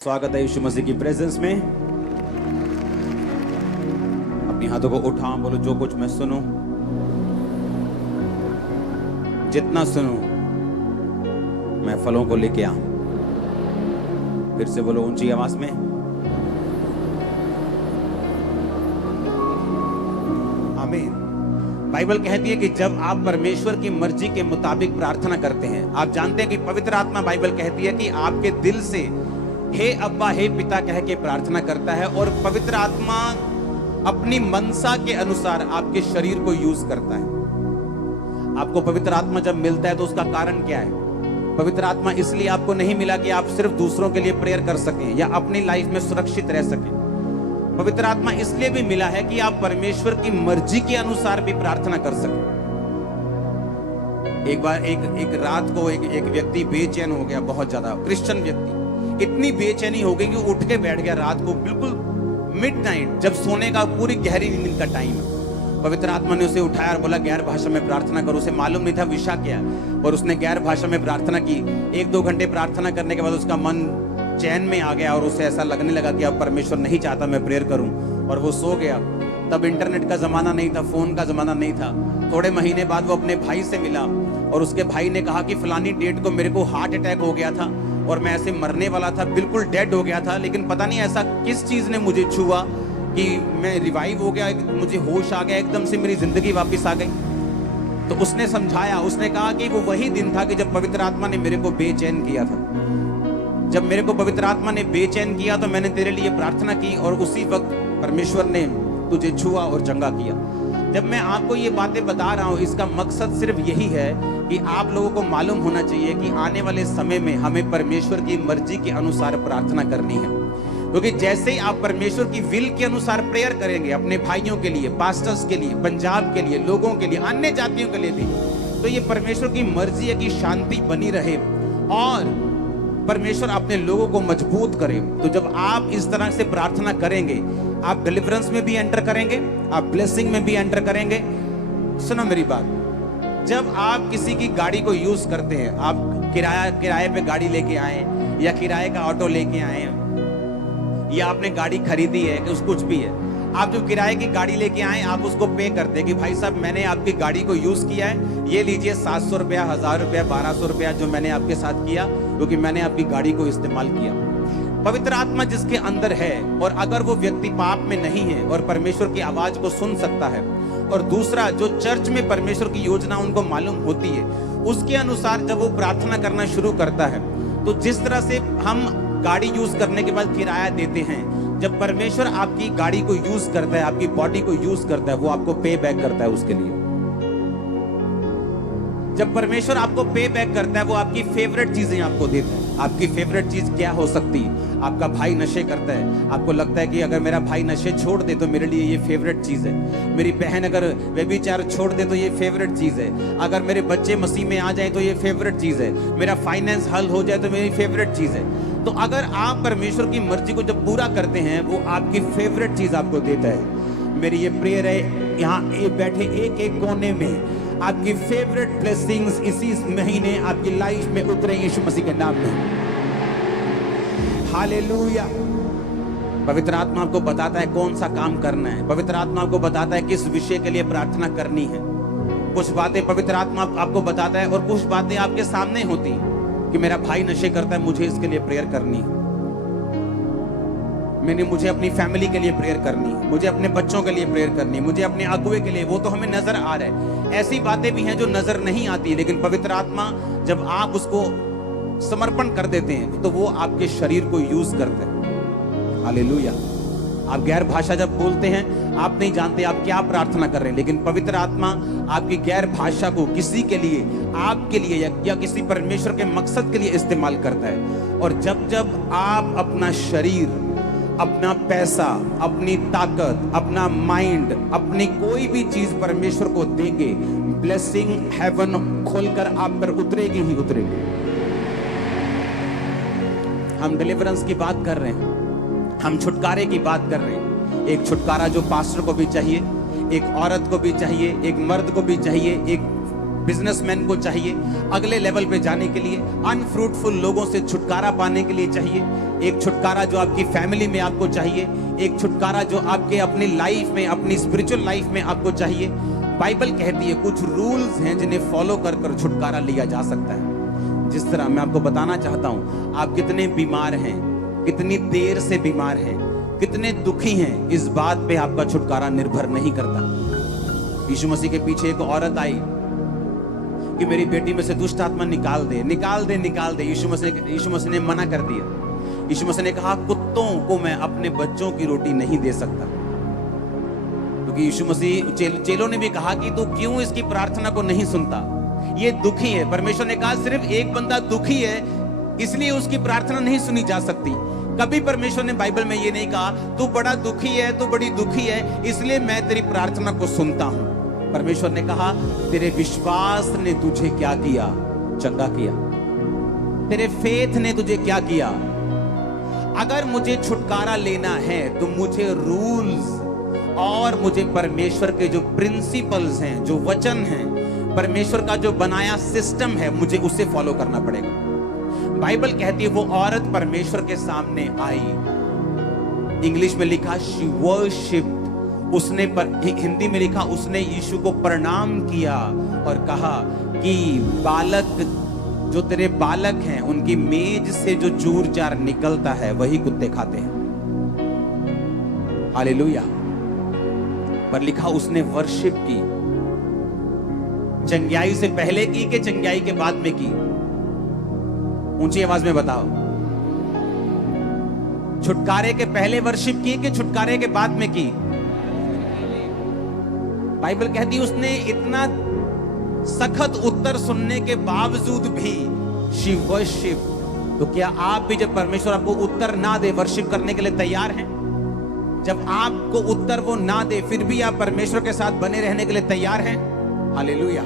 स्वागत है यीशु मसीह की प्रेजेंस में। अपनी हाथों को उठाओ, बोलो जो कुछ मैं सुनूं, जितना सुनूं मैं फलों को लेके आऊं। फिर से बोलो ऊंची आवाज में, आमीन। बाइबल कहती है कि जब आप परमेश्वर की मर्जी के मुताबिक प्रार्थना करते हैं, आप जानते हैं कि पवित्र आत्मा, बाइबल कहती है कि आपके दिल से हे अब्बा हे पिता कह के प्रार्थना करता है, और पवित्र आत्मा अपनी मनसा के अनुसार आपके शरीर को यूज करता है। आपको पवित्र आत्मा जब मिलता है तो उसका कारण क्या है? पवित्र आत्मा इसलिए आपको नहीं मिला कि आप सिर्फ दूसरों के लिए प्रेयर कर सकें या अपनी लाइफ में सुरक्षित रह सकें। पवित्र आत्मा इसलिए भी मिला है कि आप परमेश्वर की मर्जी के अनुसार भी प्रार्थना कर सकें। एक बार एक रात को एक व्यक्ति बेचैन हो गया, बहुत ज्यादा क्रिश्चियन व्यक्ति। इतनी बेचैनी हो गई कि उठ के बैठ गया रात को, बिल्कुल मिडनाइट, जब सोने का पूरी गहरी नींद का टाइम है। पवित्र आत्मा ने उसे उठाया और बोला गैर भाषा में प्रार्थना करो। उसे मालूम नहीं था विषय क्या, और उसने गैर भाषा में प्रार्थना की। 1-2 घंटे प्रार्थना करने के बाद उसका मन चैन में आ गया और उसे ऐसा लगने लगा कि अब परमेश्वर नहीं चाहता मैं प्रेयर करूं, और वो सो गया। तब इंटरनेट का जमाना नहीं था, फोन का जमाना नहीं था। थोड़े महीने बाद वो अपने भाई से मिला और उसके भाई ने कहा कि फलानी डेट को मेरे को हार्ट अटैक हो गया था और मैं ऐसे मरने वाला था, बिल्कुल डेड हो गया था, लेकिन पता नहीं ऐसा किस चीज ने मुझे छुआ कि मैं रिवाइव हो गया, मुझे होश आ गया, एकदम से मेरी जिंदगी वापस आ गई। तो उसने समझाया, उसने कहा कि वो वही दिन था कि जब पवित्र आत्मा ने मेरे को बेचैन किया था। जब मेरे को पवित्र आत्मा ने बेचैन किया तो मैंने तेरे लिए प्रार्थना की और उसी वक्त परमेश्वर ने तुझे छुआ और चंगा किया। जब मैं आपको ये बातें बता रहा हूं, इसका मकसद सिर्फ यही है कि आप लोगों को मालूम होना चाहिए कि आने वाले समय में हमें परमेश्वर की मर्जी के अनुसार प्रार्थना करनी है। क्योंकि जैसे ही आप परमेश्वर की विल के अनुसार प्रेयर करेंगे, अपने भाइयों के लिए, पास्टर्स के लिए, पंजाब के लिए, लोगों के लिए, अन्य जातियों के लिए भी, तो ये परमेश्वर की मर्जी है कि शांति बनी रहे और परमेश्वर अपने लोगों को मजबूत करे। तो जब आप इस तरह से प्रार्थना करेंगे, आप डिलीवरेंस में भी एंटर करेंगे, आप ब्लेसिंग में भी एंटर करेंगे। सुनो मेरी बात, जब आप किसी की गाड़ी को यूज करते हैं, आप किराए पे गाड़ी लेके आए या किराए का ऑटो लेके आए या आपने गाड़ी खरीदी है कि कुछ भी है, आप जो किराए की गाड़ी लेके आए आप उसको पे करते हैं कि भाई साहब मैंने आपकी गाड़ी को यूज किया है, ये लीजिए 700 रुपया, 1000 रुपया, 1200 रुपया जो मैंने आपके साथ किया, क्योंकि मैंने आपकी गाड़ी को इस्तेमाल किया। पवित्र आत्मा जिसके अंदर है, और अगर वो व्यक्ति पाप में नहीं है और परमेश्वर की आवाज को सुन सकता है, और दूसरा जो चर्च में परमेश्वर की योजना उनको मालूम होती है, उसके अनुसार जब वो प्रार्थना करना शुरू करता है, तो जिस तरह से हम गाड़ी यूज करने के बाद किराया देते हैं, जब परमेश्वर आपकी गाड़ी को यूज करता है, आपकी बॉडी को यूज करता है, वो आपको पे बैक करता है उसके लिए। जब परमेश्वर आपको पे बैक करता है, वो आपकी फेवरेट चीजें आपको देता है। आपकी फेवरेट चीज क्या हो सकती है? आपका भाई नशे करता है, आपको लगता है कि अगर मेरा भाई नशे छोड़ दे तो मेरे लिए ये फेवरेट चीज है। मेरी बहन अगर व्यभिचार छोड़ दे तो ये फेवरेट चीज है। अगर मेरे बच्चे मसीह में आ जाए तो ये फेवरेट चीज है। मेरा फाइनेंस हल हो जाए तो मेरी फेवरेट चीज है। तो अगर आप परमेश्वर की मर्जी को जब पूरा करते हैं, वो आपकी फेवरेट चीज आपको देता है। मेरी ये प्रेयर है, यहाँ बैठे एक एक कोने में आपकी फेवरेट ब्लेसिंग्स इसी महीने आपकी लाइफ में उतरे यीशु मसीह के नाम में। हालेलुया। पवित्र आत्मा आपको बताता है कौन सा काम करना है। पवित्र आत्मा आपको बताता है किस विषय के लिए प्रार्थना करनी है। कुछ बातें पवित्र आत्मा आपको बताता है और कुछ बातें आपके सामने होती हैं कि मेरा भाई नशे करता है, मुझे इसके लिए प्रेयर करनी है। मुझे अपनी फैमिली के लिए प्रेयर करनी है, मुझे अपने बच्चों के लिए प्रेयर करनी है, मुझे अपने अगुए के लिए। वो तो हमें नजर आ रहा है। ऐसी बातें भी हैं जो नजर नहीं आती, लेकिन पवित्र आत्मा जब आप उसको समर्पण कर देते हैं तो वो आपके शरीर को यूज करते हैं। हालेलुया। आप गैर भाषा जब बोलते हैं, आप नहीं जानते आप क्या प्रार्थना कर रहे हैं, लेकिन पवित्र आत्मा आपकी गैर भाषा को किसी के लिए, आपके लिए या किसी परमेश्वर के मकसद के लिए इस्तेमाल करता है। और जब जब आप अपना शरीर, अपना पैसा, अपनी ताकत, अपना माइंड, अपनी कोई भी चीज परमेश्वर को देंगे, ब्लेसिंग हेवन खोलकर आप पर उतरेगी ही उतरेगी। हम डिलीवरेंस की बात कर रहे हैं, हम छुटकारे की बात कर रहे हैं। एक छुटकारा जो पास्टर को भी चाहिए, एक औरत को भी चाहिए, एक मर्द को भी चाहिए, एक बिजनेसमैन को चाहिए अगले लेवल पे जाने के लिए, अनफ्रूटफुल लोगों से छुटकारा पाने के लिए चाहिए, एक छुटकारा जो आपकी फैमिली में आपको चाहिए, एक छुटकारा जो आपके अपनी लाइफ में, अपनी स्पिरिचुअल लाइफ में आपको चाहिए। बाइबल कहती है कुछ रूल्स हैं जिन्हें फॉलो कर कर छुटकारा लिया जा सकता है। जिस तरह मैं आपको बताना चाहता हूं, आप कितने बीमार हैं, कितनी देर से बीमार हैं, कितने दुखी हैं, इस बात पे आपका छुटकारा निर्भर नहीं करता। यीशु मसीह के पीछे एक औरत आई कि मेरी बेटी में से दुष्ट आत्मा निकाल दे, निकाल दे, निकाल दे। यीशु मसीह ने मना कर दिया। यीशु मसीह ने कहा कुत्तों को मैं अपने बच्चों की रोटी नहीं दे सकता। क्योंकि यीशु मसीह चेलों ने भी कहा कि तू क्यों इसकी प्रार्थना को नहीं सुनता, ये दुखी है। परमेश्वर ने कहा सिर्फ एक बंदा दुखी है इसलिए उसकी प्रार्थना नहीं सुनी जा सकती। कभी परमेश्वर ने बाइबल में ये नहीं कहा तू बड़ा दुखी है, तू बड़ी दुखी है इसलिए मैं तेरी प्रार्थना को सुनता हूं। परमेश्वर ने कहा तेरे विश्वास ने तुझे क्या किया, चंगा किया। तेरे फेथ ने तुझे क्या किया। अगर मुझे छुटकारा लेना है तो मुझे रूल्स और मुझे परमेश्वर के जो प्रिंसिपल्स हैं, जो वचन हैं, परमेश्वर का जो बनाया सिस्टम है, मुझे उसे फॉलो करना पड़ेगा। बाइबल कहती है वो औरत परमेश्वर के सामने आई। इंग्लिश में लिखा शी वर्शिप्ड, उसने हिंदी में लिखा उसने यीशु को प्रणाम किया और कहा कि बालक, जो तेरे बालक हैं उनकी मेज से जो चूर चार निकलता है वही कुत्ते खाते हैं। हालेलुया। पर लिखा उसने वर्शिप की। चंगियाई से पहले की कि चंगियाई के बाद में की? ऊंची आवाज में बताओ। छुटकारे के पहले वर्शिप की कि छुटकारे के बाद में की? बाइबल कहती है उसने इतना सखत उत्तर सुनने के बावजूद भी शी वर्शिप। तो क्या आप भी जब परमेश्वर आपको उत्तर ना दे वर्शिप करने के लिए तैयार हैं? जब आपको उत्तर वो ना दे फिर भी आप परमेश्वर के साथ बने रहने के लिए तैयार हैं? हालेलुया।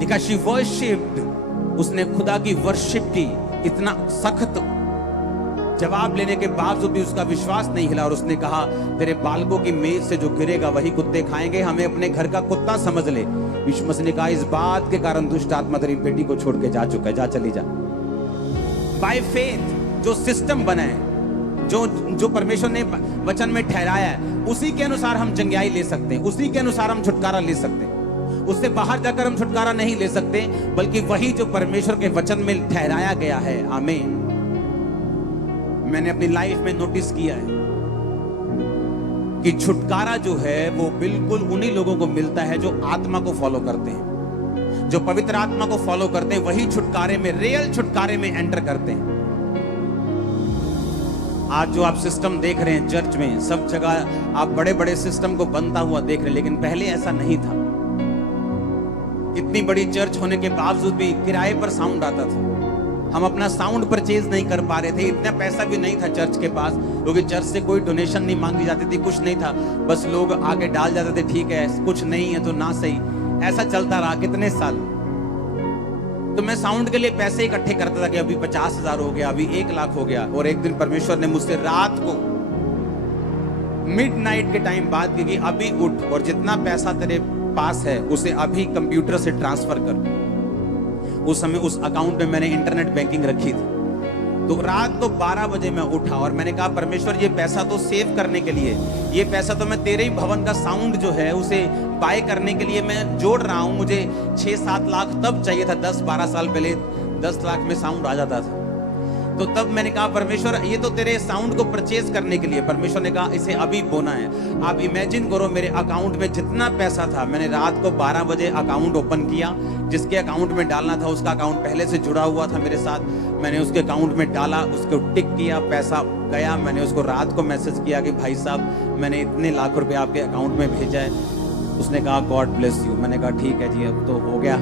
लिखा शी वर्शिप्ड, उसने खुदा की वर्शिप की। इतना सख्त जवाब लेने के बावजूद भी उसका विश्वास नहीं हिला और उसने कहा तेरे बालकों की मेज से जो गिरेगा वही कुत्ते खाएंगे, हमें अपने घर का कुत्ता समझ ले। यीशु मसीह ने कहा इस बात के कारण दुष्ट आत्मा तेरी बेटी को छोड़ के जा चुका है, जा चली जा। बाय फेथ जो सिस्टम बना है, जो परमेश्वर ने वचन में ठहराया है, उसी के अनुसार हम चंगाई ले सकते हैं, उसी के अनुसार हम छुटकारा ले सकते हैं। उससे बाहर जाकर हम छुटकारा नहीं ले सकते, बल्कि वही जो परमेश्वर के वचन में ठहराया गया है। आमीन। मैंने अपनी लाइफ में नोटिस किया है कि छुटकारा जो है वो बिल्कुल उन्हीं लोगों को मिलता है जो आत्मा को फॉलो करते हैं, जो पवित्र आत्मा को फॉलो करते हैं, वही छुटकारे में, रियल छुटकारे में एंटर करते हैं। आज जो आप सिस्टम देख रहे हैं चर्च में, सब जगह आप बड़े बड़े सिस्टम को बनता हुआ देख रहे हैं, लेकिन पहले ऐसा नहीं था। इतनी बड़ी चर्च होने के बावजूद भी किराए पर साउंड आता था। हम अपना साउंड परचेज नहीं कर पा रहे थे, इतना पैसा भी नहीं था चर्च के पास, क्योंकि चर्च से कोई डोनेशन नहीं मांगी जाती थी, कुछ नहीं था, बस लोग आगे डाल जाते थे, ठीक है कुछ नहीं है तो ना सही। ऐसा चलता रहा कितने साल। तो मैं साउंड के लिए पैसे इकट्ठे करता था कि अभी 50,000 हो गया, अभी 1 लाख हो गया। और एक दिन परमेश्वर ने मुझसे रात को मिडनाइट के टाइम बात की कि अभी उठ और जितना पैसा तेरे पास है उसे अभी कंप्यूटर से ट्रांसफर कर। उस समय उस अकाउंट में मैंने इंटरनेट बैंकिंग रखी थी। तो रात को 12 बजे मैं उठा और मैंने कहा परमेश्वर ये पैसा तो सेव करने के लिए, ये पैसा तो मैं तेरे ही भवन का साउंड जो है उसे बाय करने के लिए मैं जोड़ रहा हूं। मुझे 6-7 लाख तब चाहिए था, 10-12 साल पहले 10 लाख में साउंड आ जाता था। तो तब मैंने कहा परमेश्वर ये तो तेरे साउंड को परचेज करने के लिए। परमेश्वर ने कहा इसे अभी बोना है। आप इमेजिन करो मेरे अकाउंट में जितना पैसा था, मैंने रात को 12 बजे अकाउंट ओपन किया, जिसके अकाउंट में डालना था उसका अकाउंट पहले से जुड़ा हुआ था मेरे साथ, मैंने उसके अकाउंट में डाला, उसको टिक किया, पैसा गया। मैंने उसको रात को मैसेज किया कि भाई साहब मैंने इतने लाख रुपए आपके अकाउंट में भेजा है। उसने कहा गॉड ब्लेस यू। मैंने कहा ठीक है जी अब तो हो गया,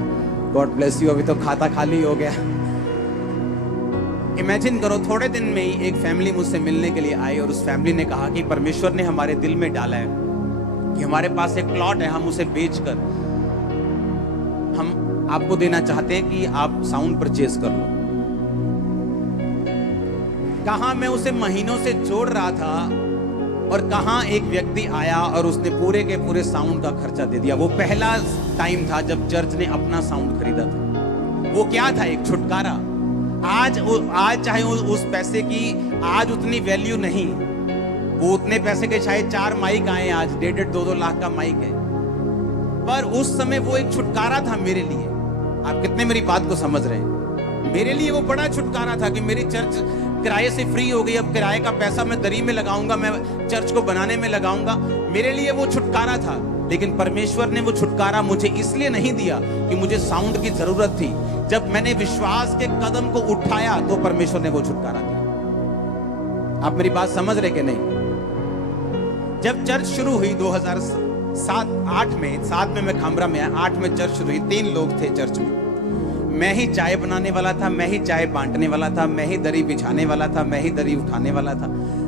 गॉड ब्लेस यू, अभी तो खाता खाली हो गया। इमेजिन करो थोड़े दिन में ही एक फैमिली मुझसे मिलने के लिए आई और उस फैमिली ने कहा कि परमेश्वर ने हमारे दिल में डाला है कि हमारे पास एक प्लॉट है, हम उसे बेचकर हम आपको देना चाहते हैं कि आप साउंड परचेज कर लो। कहा मैं उसे महीनों से जोड़ रहा था और कहां एक व्यक्ति आया और उसने पूरे के पूरे साउंड का खर्चा दे दिया। वो पहला टाइम था जब चर्च ने अपना साउंड खरीदा था। वो क्या था? एक छुटकारा। आज चाहे उस पैसे की आज उतनी वैल्यू नहीं, वो उतने पैसे के शायद 4 माइक आए, आज 1.5-2 लाख का माइक है, पर उस समय वो एक छुटकारा था मेरे लिए। आप कितने मेरी बात को समझ रहे हैं? मेरे लिए वो बड़ा छुटकारा था कि मेरी चर्च किराए से फ्री हो गई। अब किराए का पैसा मैं दरी में लगाऊंगा, मैं चर्च को बनाने में लगाऊंगा। मेरे लिए वो छुटकारा था। लेकिन परमेश्वर ने वो छुटकारा मुझे इसलिए नहीं दिया कि मुझे साउंड की जरूरत थी। जब मैंने विश्वास के कदम को उठाया तो परमेश्वर ने वो छुटकारा दिया। आप मेरी बात समझ रहे कि नहीं? जब चर्च शुरू हुई 2007-8 में, 7 में मैं खामरा में आया, 8 में चर्च शुरू हुई। 3 लोग थे चर्च में। मैं ही चाय बनाने वाला था, मैं ही चाय बांटने वाला था, मैं ही दरी बिछाने वाला था, मैं ही दरी उठाने वाला था,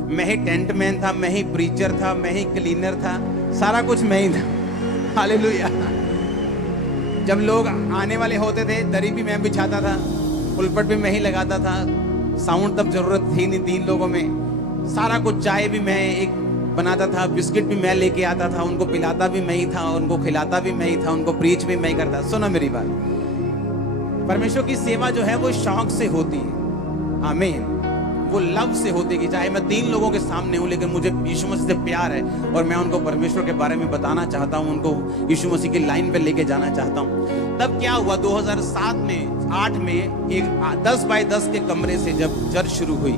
मैं ही टेंट मैन था, मैं ही प्रीचर था, मैं ही क्लीनर था, सारा कुछ मैं ही था। हालेलुया। जब लोग आने वाले होते थे, दरी भी मैं बिछाता था, पुलपट भी मैं ही लगाता था। साउंड तब जरूरत थी नहीं 3 लोगों में। सारा कुछ, चाय भी मैं एक बनाता था, बिस्किट भी मैं लेके आता था, उनको पिलाता भी मैं ही था, उनको खिलाता भी मैं ही था, उनको प्रीच भी मैं ही करता। सुनो मेरी बात, परमेश्वर की सेवा जो है वो शौक से होती है। आमीन। वो लव से होती है कि चाहे मैं 3 लोगों के सामने हूं, लेकिन मुझे यीशु मसीह से प्यार है और मैं उनको परमेश्वर के बारे में बताना चाहता हूं, उनको यीशु मसीह की लाइन पे लेके जाना चाहता हूं। तब क्या हुआ, 2007 में 8 में एक 10 बाय 10 के कमरे से जब चर्च शुरू हुई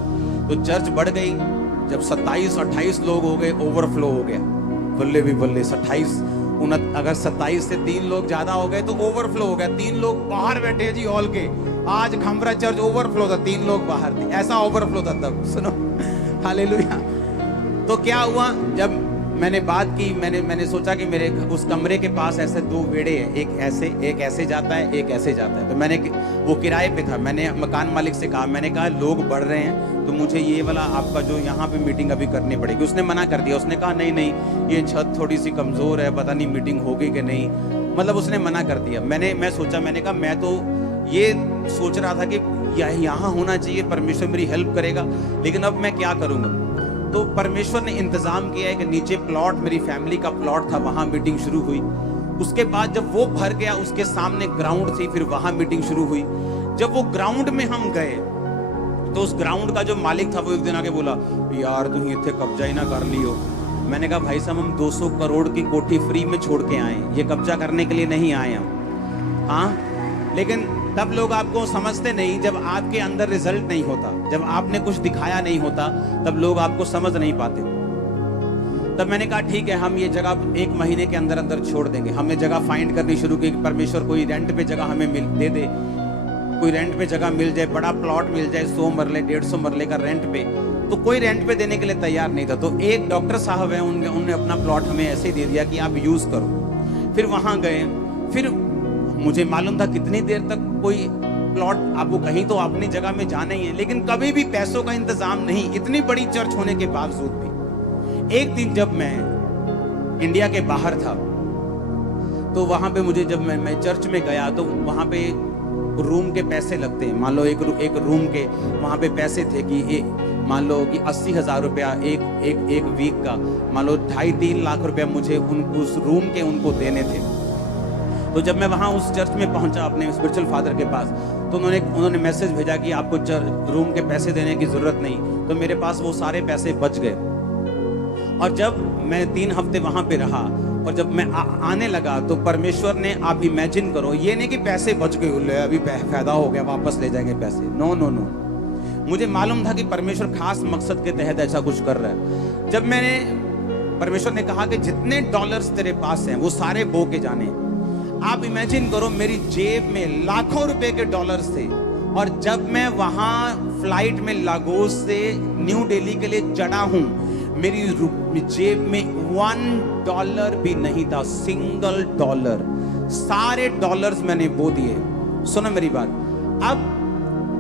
तो चर्च बढ़ गई। जब 27-28 लोग हो गए, ओवरफ्लो हो गया। बल्ले भी बल्ले, 28 अगर 27 से 3 लोग ज्यादा हो गए तो ओवरफ्लो हो गया। 3 लोग बाहर बैठे जी हॉल के। आज खमरा चर्च ओवरफ्लो था, 3 लोग बाहर थे, ऐसा ओवरफ्लो था तब। सुनो, हालेलुया। तो क्या हुआ, जब मैंने बात की, मैंने सोचा कि मेरे उस कमरे के पास ऐसे 2 बेड़े हैं, एक ऐसे जाता है, एक ऐसे जाता है। तो मैंने, वो किराए पे था, मैंने मकान मालिक से कहा, मैंने कहा लोग बढ़ रहे हैं तो मुझे ये वाला आपका जो यहाँ पे मीटिंग अभी करनी पड़ेगी। उसने मना कर दिया। उसने कहा नहीं, ये छत थोड़ी सी कमजोर है, पता नहीं मीटिंग होगी कि नहीं, मतलब उसने मना कर दिया। मैं सोचा, मैंने कहा मैं तो ये सोच रहा था कि यहाँ होना चाहिए, परमेश्वर मेरी हेल्प करेगा, लेकिन अब मैं क्या करूँगा। तो परमेश्वर ने इंतजाम किया है कि नीचे प्लॉट, मेरी फैमिली का प्लॉट था, वहां मीटिंग शुरू हुई। उसके बाद जब वो भर गया, उसके सामने ग्राउंड थी, फिर वहां मीटिंग शुरू हुई। जब वो ग्राउंड में हम गए तो उस ग्राउंड का जो मालिक था वो एक दिन आके बोला, यार तुम इतने कब्जा ही ना कर लियो। मैंने कहा भाई साहब, हम 200 करोड़ की कोठी फ्री में छोड़ के आए, ये कब्जा करने के लिए नहीं आए हम। हाँ, लेकिन तब लोग आपको समझते नहीं, जब आपके अंदर रिजल्ट नहीं होता, जब आपने कुछ दिखाया नहीं होता, तब लोग आपको समझ नहीं पाते। तब मैंने कहा ठीक है, हम ये जगह 1 महीने के अंदर अंदर छोड़ देंगे। हमने जगह फाइंड करनी शुरू की, परमेश्वर कोई रेंट पे जगह हमें दे दे, कोई रेंट पे जगह मिल जाए, बड़ा प्लॉट मिल जाए, 100 मरले 150 मरले का रेंट पे। तो कोई रेंट पे देने के लिए तैयार नहीं था। तो एक डॉक्टर साहब है, उन्होंने अपना प्लॉट हमें ऐसे दे दिया कि आप यूज करो। फिर वहां गए, फिर मुझे मालूम था कितनी देर तक कोई प्लॉट, आपको कहीं तो अपनी जगह में जाना ही है, लेकिन कभी भी पैसों का इंतजाम नहीं, इतनी बड़ी चर्च होने के बावजूद भी। एक दिन जब मैं इंडिया के बाहर था तो वहां पे मुझे, जब मैं चर्च में गया तो वहां पे रूम के पैसे लगते हैं। मान लो एक रूम के वहां पे पैसे थे कि मान लो कि 80,000 रुपया एक वीक का, मान लो 2.5-3 लाख रुपया मुझे उस रूम के उनको देने थे। तो जब मैं वहां उस चर्च में पहुंचा अपने स्पिरिचुअल फादर के पास, तो उन्होंने मैसेज भेजा कि आपको रूम के पैसे देने की जरूरत नहीं। तो मेरे पास वो सारे पैसे बच गए। और जब मैं 3 हफ्ते वहां पे रहा और जब मैं आने लगा तो परमेश्वर ने, आप इमेजिन करो, ये नहीं कि पैसे बच गए, अभी फायदा हो गया वापस ले जाएंगे पैसे, नो। मुझे मालूम था कि परमेश्वर खास मकसद के तहत ऐसा कुछ कर रहा है। जब परमेश्वर ने कहा कि जितने डॉलर्स तेरे पास हैं वो सारे बो के जाने। आप इमेजिन करो, मेरी जेब में लाखों रुपए के डॉलर्स थे। और जब मैं वहां फ्लाइट में लागोस से न्यू दिल्ली के लिए चढ़ा हूं, मेरी जेब में $1 भी नहीं था, सिंगल डॉलर। सारे डॉलर्स मैंने बो दिए। सुनो मेरी बात, अब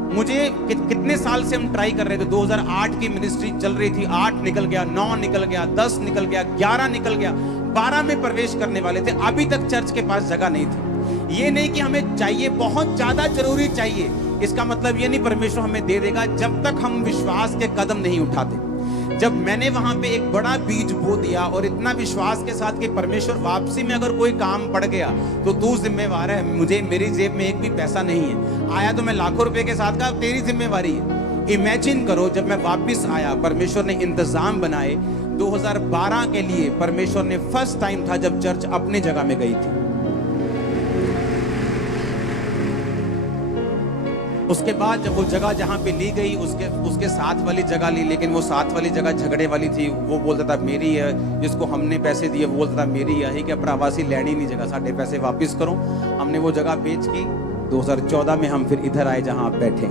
मुझे कितने साल से हम ट्राई कर रहे थे। 2008 की मिनिस्ट्री चल रही थी, 8 निकल गया, 9 निकल गया, 10 निकल गया, 11 निकल गया, 12 में प्रवेश करने वाले थे। अभी तक चर्च के पास जगह नहीं थी। ये नहीं कि हमें चाहिए, बहुत ज्यादा जरूरी चाहिए, इसका मतलब ये नहीं परमेश्वर हमें दे देगा जब तक हम विश्वास के कदम नहीं उठाते। जब मैंने वहां पे एक बड़ा बीज बो दिया और इतना विश्वास के साथ कि परमेश्वर वापसी में अगर कोई काम पड़ गया तो तू जिम्मेवार है, मुझे मेरी जेब में एक भी पैसा नहीं है, आया तो मैं लाखों रुपए के साथ, का तेरी जिम्मेवारी है। इमेजिन करो जब मैं वापस आया, परमेश्वर ने इंतजाम बनाए। 2012 के लिए परमेश्वर ने फर्स्ट टाइम था जब चर्च अपनी जगह में गई थी। उसके बाद जब वो जगह जहां पे ली गई उसके साथ वाली जगह ली, लेकिन वो साथ वाली जगह झगड़े वाली थी। वो बोलता था मेरी है, जिसको हमने पैसे दिए वो बोलता था मेरी है कि प्रवासी लैनी नहीं जगह, साढ़े पैसे वापस करो। हमने वो जगह बेच की। 2014 में हम फिर इधर आए जहां आप बैठे।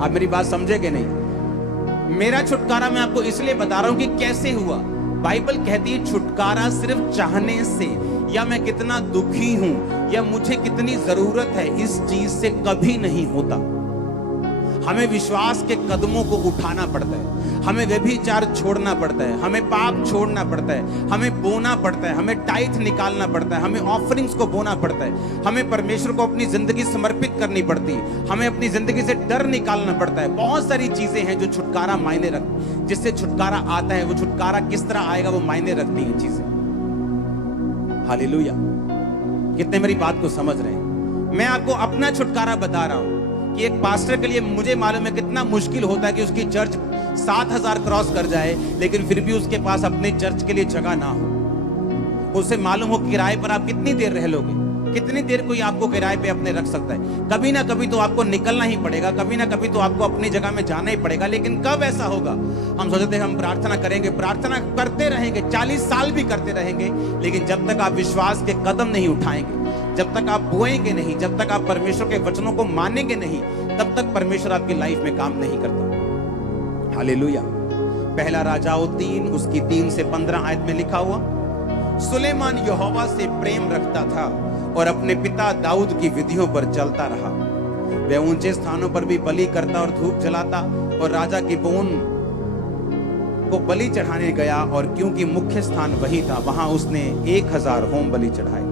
आप मेरी बात समझेंगे नहीं? मेरा छुटकारा मैं आपको इसलिए बता रहा हूं कि कैसे हुआ। बाइबल कहती है छुटकारा सिर्फ चाहने से, या मैं कितना दुखी हूं, या मुझे कितनी जरूरत है, इस चीज से कभी नहीं होता। हमें विश्वास के कदमों को उठाना पड़ता है, हमें व्यभिचार छोड़ना पड़ता है, हमें पाप छोड़ना पड़ता है, हमें बोना पड़ता है, हमें टाइथ निकालना पड़ता है, हमें ऑफरिंग्स को बोना पड़ता है, हमें परमेश्वर को अपनी जिंदगी समर्पित करनी पड़ती है, हमें अपनी जिंदगी से डर निकालना पड़ता है। बहुत सारी चीजें हैं जो छुटकारा मायने रखती, जिससे छुटकारा आता है। वो छुटकारा किस तरह आएगा वो मायने रखती है चीजें। हालेलुया। कितने मेरी बात को समझ रहे हैं? मैं आपको अपना छुटकारा बता रहा हूं कि एक पास्टर के लिए मुझे मालूम है कितना मुश्किल होता है कि उसकी चर्च 7,000 क्रॉस कर जाए, लेकिन फिर भी उसके पास अपने चर्च के लिए जगह ना हो। उसे मालूम हो किराए पर आप कितनी देर रह लोगे, कितनी देर कोई आपको किराए पे अपने रख सकता है। कभी ना कभी तो आपको निकलना ही पड़ेगा, कभी ना कभी तो आपको अपनी जगह में जाना ही पड़ेगा। लेकिन कब ऐसा होगा? हम सोचते हैं हम प्रार्थना करेंगे, प्रार्थना करते रहेंगे, 40 साल भी करते रहेंगे, लेकिन जब तक आप विश्वास के कदम नहीं उठाएंगे, जब तक आप बोएंगे नहीं, जब तक आप परमेश्वर के वचनों को मानेंगे नहीं, तब तक परमेश्वर आपकी लाइफ में काम नहीं करता। हालेलुया। पहला राजाओं 3 उसकी 3 से 15 आयत में लिखा हुआ, सुलेमान यहोवा से प्रेम रखता था और अपने पिता दाऊद की विधियों पर चलता रहा। वह ऊंचे स्थानों पर भी बलि करता और धूप जलाता और राजा गिबोन को बलि चढ़ाने गया, और क्योंकि मुख्य स्थान वही था वहां उसने 1000 होम बलि चढ़ाए।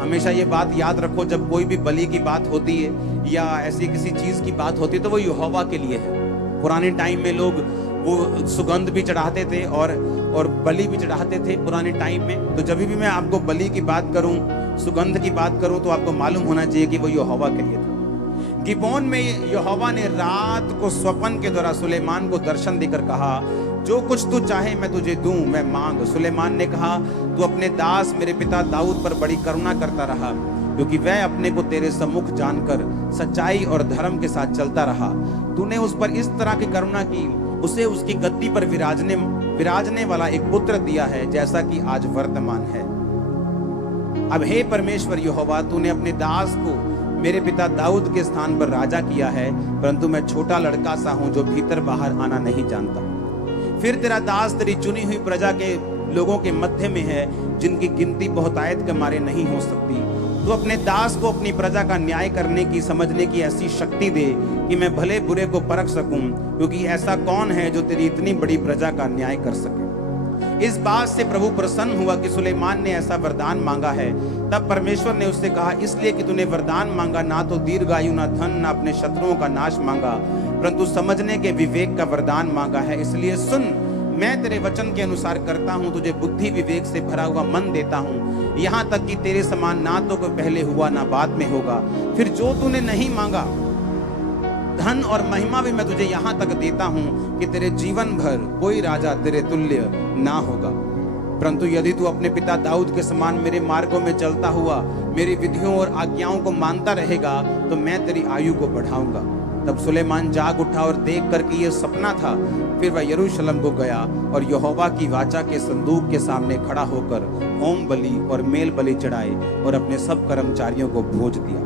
हमेशा ये बात याद रखो, जब कोई भी बलि की बात होती है या ऐसी किसी चीज की बात होती है तो वो यहोवा के लिए है। पुराने टाइम में लोग वो सुगंध भी चढ़ाते थे और बलि भी चढ़ाते थे पुराने टाइम में। तो जब भी मैं आपको बलि की बात करूं, सुगंध की बात करूं, तो आपको मालूम होना चाहिए कि वो यहोवा के लिए था। गिबोन में यहोवा ने रात को स्वप्न के द्वारा सुलेमान को दर्शन देकर कहा, जो कुछ तू चाहे मैं तुझे दूं, मैं मांग। सुलेमान ने कहा, तू अपने दास मेरे पिता दाऊद पर बड़ी करुणा करता रहा, क्योंकि वह अपने को तेरे सम्मुख जानकर सच्चाई और धर्म के साथ चलता रहा। तूने उस पर इस तरह की करुणा की, उसे उसकी गद्दी पर विराजने वाला एक पुत्र दिया है, जैसा कि आज वर्तमान है। अब हे परमेश्वर यहोवा, तूने अपने दास को मेरे पिता दाऊद के स्थान पर राजा किया है, परंतु मैं छोटा लड़का सा हूं जो भीतर बाहर आना नहीं जानता। फिर तेरा दास तेरी चुनी हुई प्रजा के लोगों के मध्य में है, जिनकी गिनती बहुतायत के मारे नहीं हो सकती। तो अपने दास को अपनी प्रजा का न्याय करने की, समझने की ऐसी शक्ति दे कि मैं भले बुरे को परख सकूं, क्योंकि ऐसा कौन है जो तेरी इतनी बड़ी प्रजा का न्याय कर सके। इस बात से प्रभु प्रसन्न हुआ कि सुलेमान ने ऐसा वरदान मांगा है। तब परमेश्वर ने उससे कहा, इसलिए कि तूने वरदान मांगा, ना तो दीर्घायु, ना धन, ना अपने शत्रुओं का नाश मांगा, परंतु समझने के विवेक का वरदान मांगा है। इसलिए सुन, मैं तेरे वचन के अनुसार करता हूं, तुझे बुद्धि विवेक से भरा हुआ मन देता हूं, यहां तक कि तेरे समान ना तो कोई पहले हुआ ना बाद में होगा। फिर जो तूने नहीं मांगा, धन और महिमा भी मैं तुझे यहां तक देता हूं कि तेरे जीवन भर कोई राजा तेरे तुल्य ना होगा। परंतु यदि तू अपने पिता दाऊद के समान मेरे मार्गों में चलता हुआ मेरी विधियों और आज्ञाओं को मानता रहेगा, तो मैं तेरी आयु को बढ़ाऊंगा। तब सुलेमान जाग उठा और देख कर कि यह सपना था। फिर वह यरूशलेम को गया और यहोवा की वाचा के संदूक के सामने खड़ा होकर होम बलि और मेल बलि चढ़ाए और अपने सब कर्मचारियों को भोज दिया।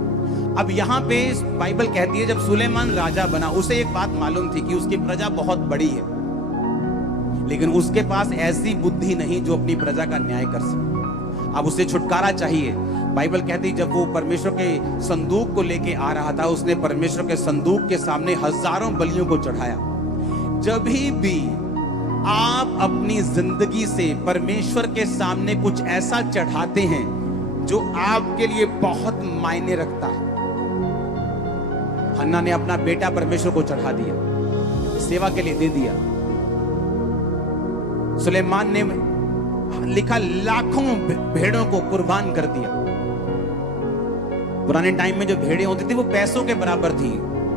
अब यहाँ पे बाइबल कहती है, जब सुलेमान राजा बना, उसे एक बात मालूम थी कि उसकी प्रजा बहुत बड़ी है, लेकिन उसके पास ऐसी बुद्धि नहीं जो अपनी प्रजा का न्याय कर सके। अब उसे छुटकारा चाहिए। बाइबल कहती है, जब वो परमेश्वर के संदूक को लेके आ रहा था, उसने परमेश्वर के संदूक के सामने हजारों बलियों को चढ़ाया। जब भी आप अपनी जिंदगी से परमेश्वर के सामने कुछ ऐसा चढ़ाते हैं जो आपके लिए बहुत मायने रखता है। हन्ना ने अपना बेटा परमेश्वर को चढ़ा दिया, सेवा के लिए दे दिया। सुलेमान ने लिखा लाखों भेड़ों को कुर्बान कर दिया। पुराने टाइम में जो भेड़ें होती थी वो पैसों के बराबर थी।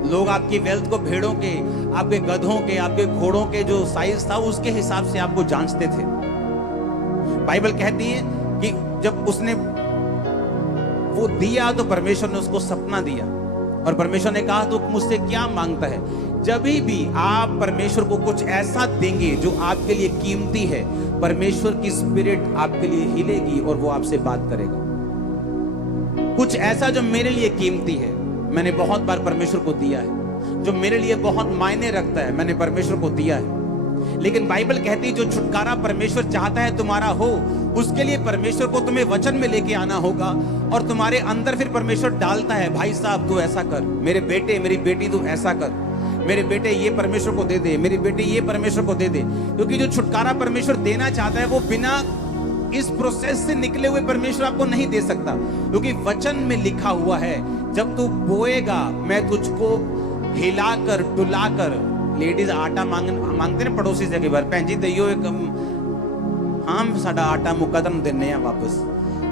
लोग आपकी वेल्थ को भेड़ों के, आपके गधों के, आपके घोड़ों के जो साइज था उसके हिसाब से आपको जांचते थे। बाइबल कहती है कि जब उसने वो दिया तो परमेश्वर ने उसको सपना दिया और परमेश्वर ने कहा तो मुझसे क्या मांगता है। जब भी आप परमेश्वर को कुछ ऐसा देंगे जो आपके लिए कीमती है, परमेश्वर की स्पिरिट आपके लिए हिलेगी और वो आपसे बात करेगा। कुछ ऐसा जो मेरे लिए कीमती है, मैंने बहुत बार परमेश्वर को दिया है। जो मेरे लिए बहुत मायने रखता है, मैंने परमेश्वर को दिया है। लेकिन बाइबल कहती है जो छुटकारा परमेश्वर चाहता है तुम्हारा हो, उसके लिए परमेश्वर को तुम्हें वचन में लेके आना होगा और तुम्हारे अंदर फिर परमेश्वर डालता है, भाई साहब तू ऐसा कर, मेरे बेटे मेरी बेटी तू ऐसा कर, मेरे बेटे ये परमेश्वर को दे दे, मेरी बेटी ये परमेश्वर को दे दे। क्योंकि जो छुटकारा परमेश्वर देना चाहता है वो बिना इस प्रोसेस से निकले हुए परमेश्वर आपको नहीं दे सकता। क्योंकि वचन में लिखा हुआ है, जब तू बोएगा मैं तुझको हिलाकर डुलाकर। लेडीज आटा मांगते ना पड़ोसी से कई बार, भैन जी दइयो एक हम साडा आटा मुक्का तुम देने वापस।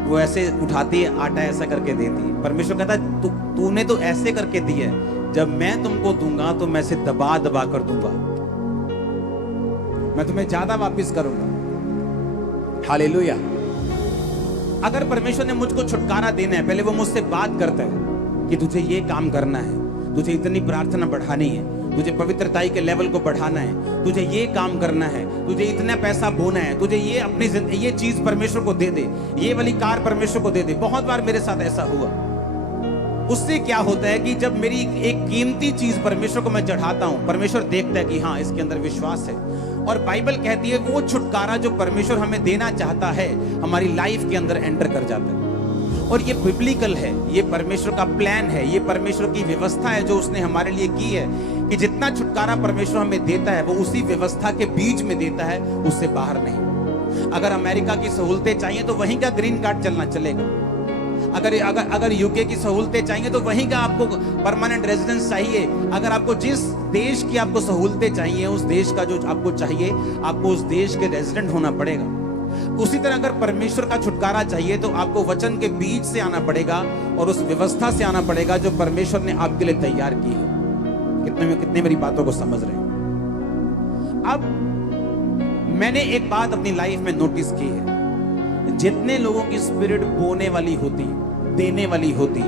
वो ऐसे उठाती है आटा, ऐसा करके देती है। परमेश्वर कहता है तूने तो ऐसे करके दिया है, जब मैं तुमको दूंगा तो मैं से दबा दबा कर दूंगा, मैं तुम्हें ज्यादा वापस करूंगा। हालेलुया। अगर परमेश्वर ने मुझको छुटकारा देना है, पहले वो मुझसे बात करता है कि तुझे ये काम करना है, तुझे इतनी प्रार्थना बढ़ानी है, तुझे पवित्रताई के लेवल को बढ़ाना है, तुझे ये काम करना है, तुझे इतना पैसा बोना है, तुझे ये अपनी ये चीज परमेश्वर को दे दे, ये वाली कार परमेश्वर को दे दे। बहुत बार मेरे साथ ऐसा हुआ। उससे क्या होता है कि जब मेरी एक कीमती चीज परमेश्वर को मैं चढ़ाता हूं, परमेश्वर देखता है कि हाँ इसके अंदर विश्वास है। और बाइबल कहती है वो छुटकारा जो परमेश्वर हमें देना चाहता है हमारी लाइफ के अंदर एंटर कर जाता है। और ये बिब्लिकल है, ये परमेश्वर का प्लान है, ये परमेश्वर की व्यवस्था है जो उसने हमारे लिए की है कि जितना छुटकारा परमेश्वर हमें देता है वो उसी व्यवस्था के बीच में देता है, उससे बाहर नहीं। अगर अमेरिका की सहूलतें चाहिए तो वहीं का ग्रीन कार्ड चलना चलेगा। अगर यूके की सहूलतें चाहिए तो वहीं का आपको परमानेंट रेजिडेंस चाहिए। अगर आपको जिस देश की आपको सहूलतें चाहिए, उस देश का जो आपको चाहिए, आपको उस देश के रेजिडेंट होना पड़ेगा। उसी तरह अगर परमेश्वर का छुटकारा चाहिए तो आपको वचन के बीच से आना पड़ेगा और उस व्यवस्था से आना पड़ेगा जो परमेश्वर ने आपके लिए तैयार की है। कितने मेरी बातों को समझ रहे हैं? अब मैंने एक बात अपनी लाइफ में नोटिस की है, जितने लोगों की स्पिरिट बोने वाली होती, देने वाली होती,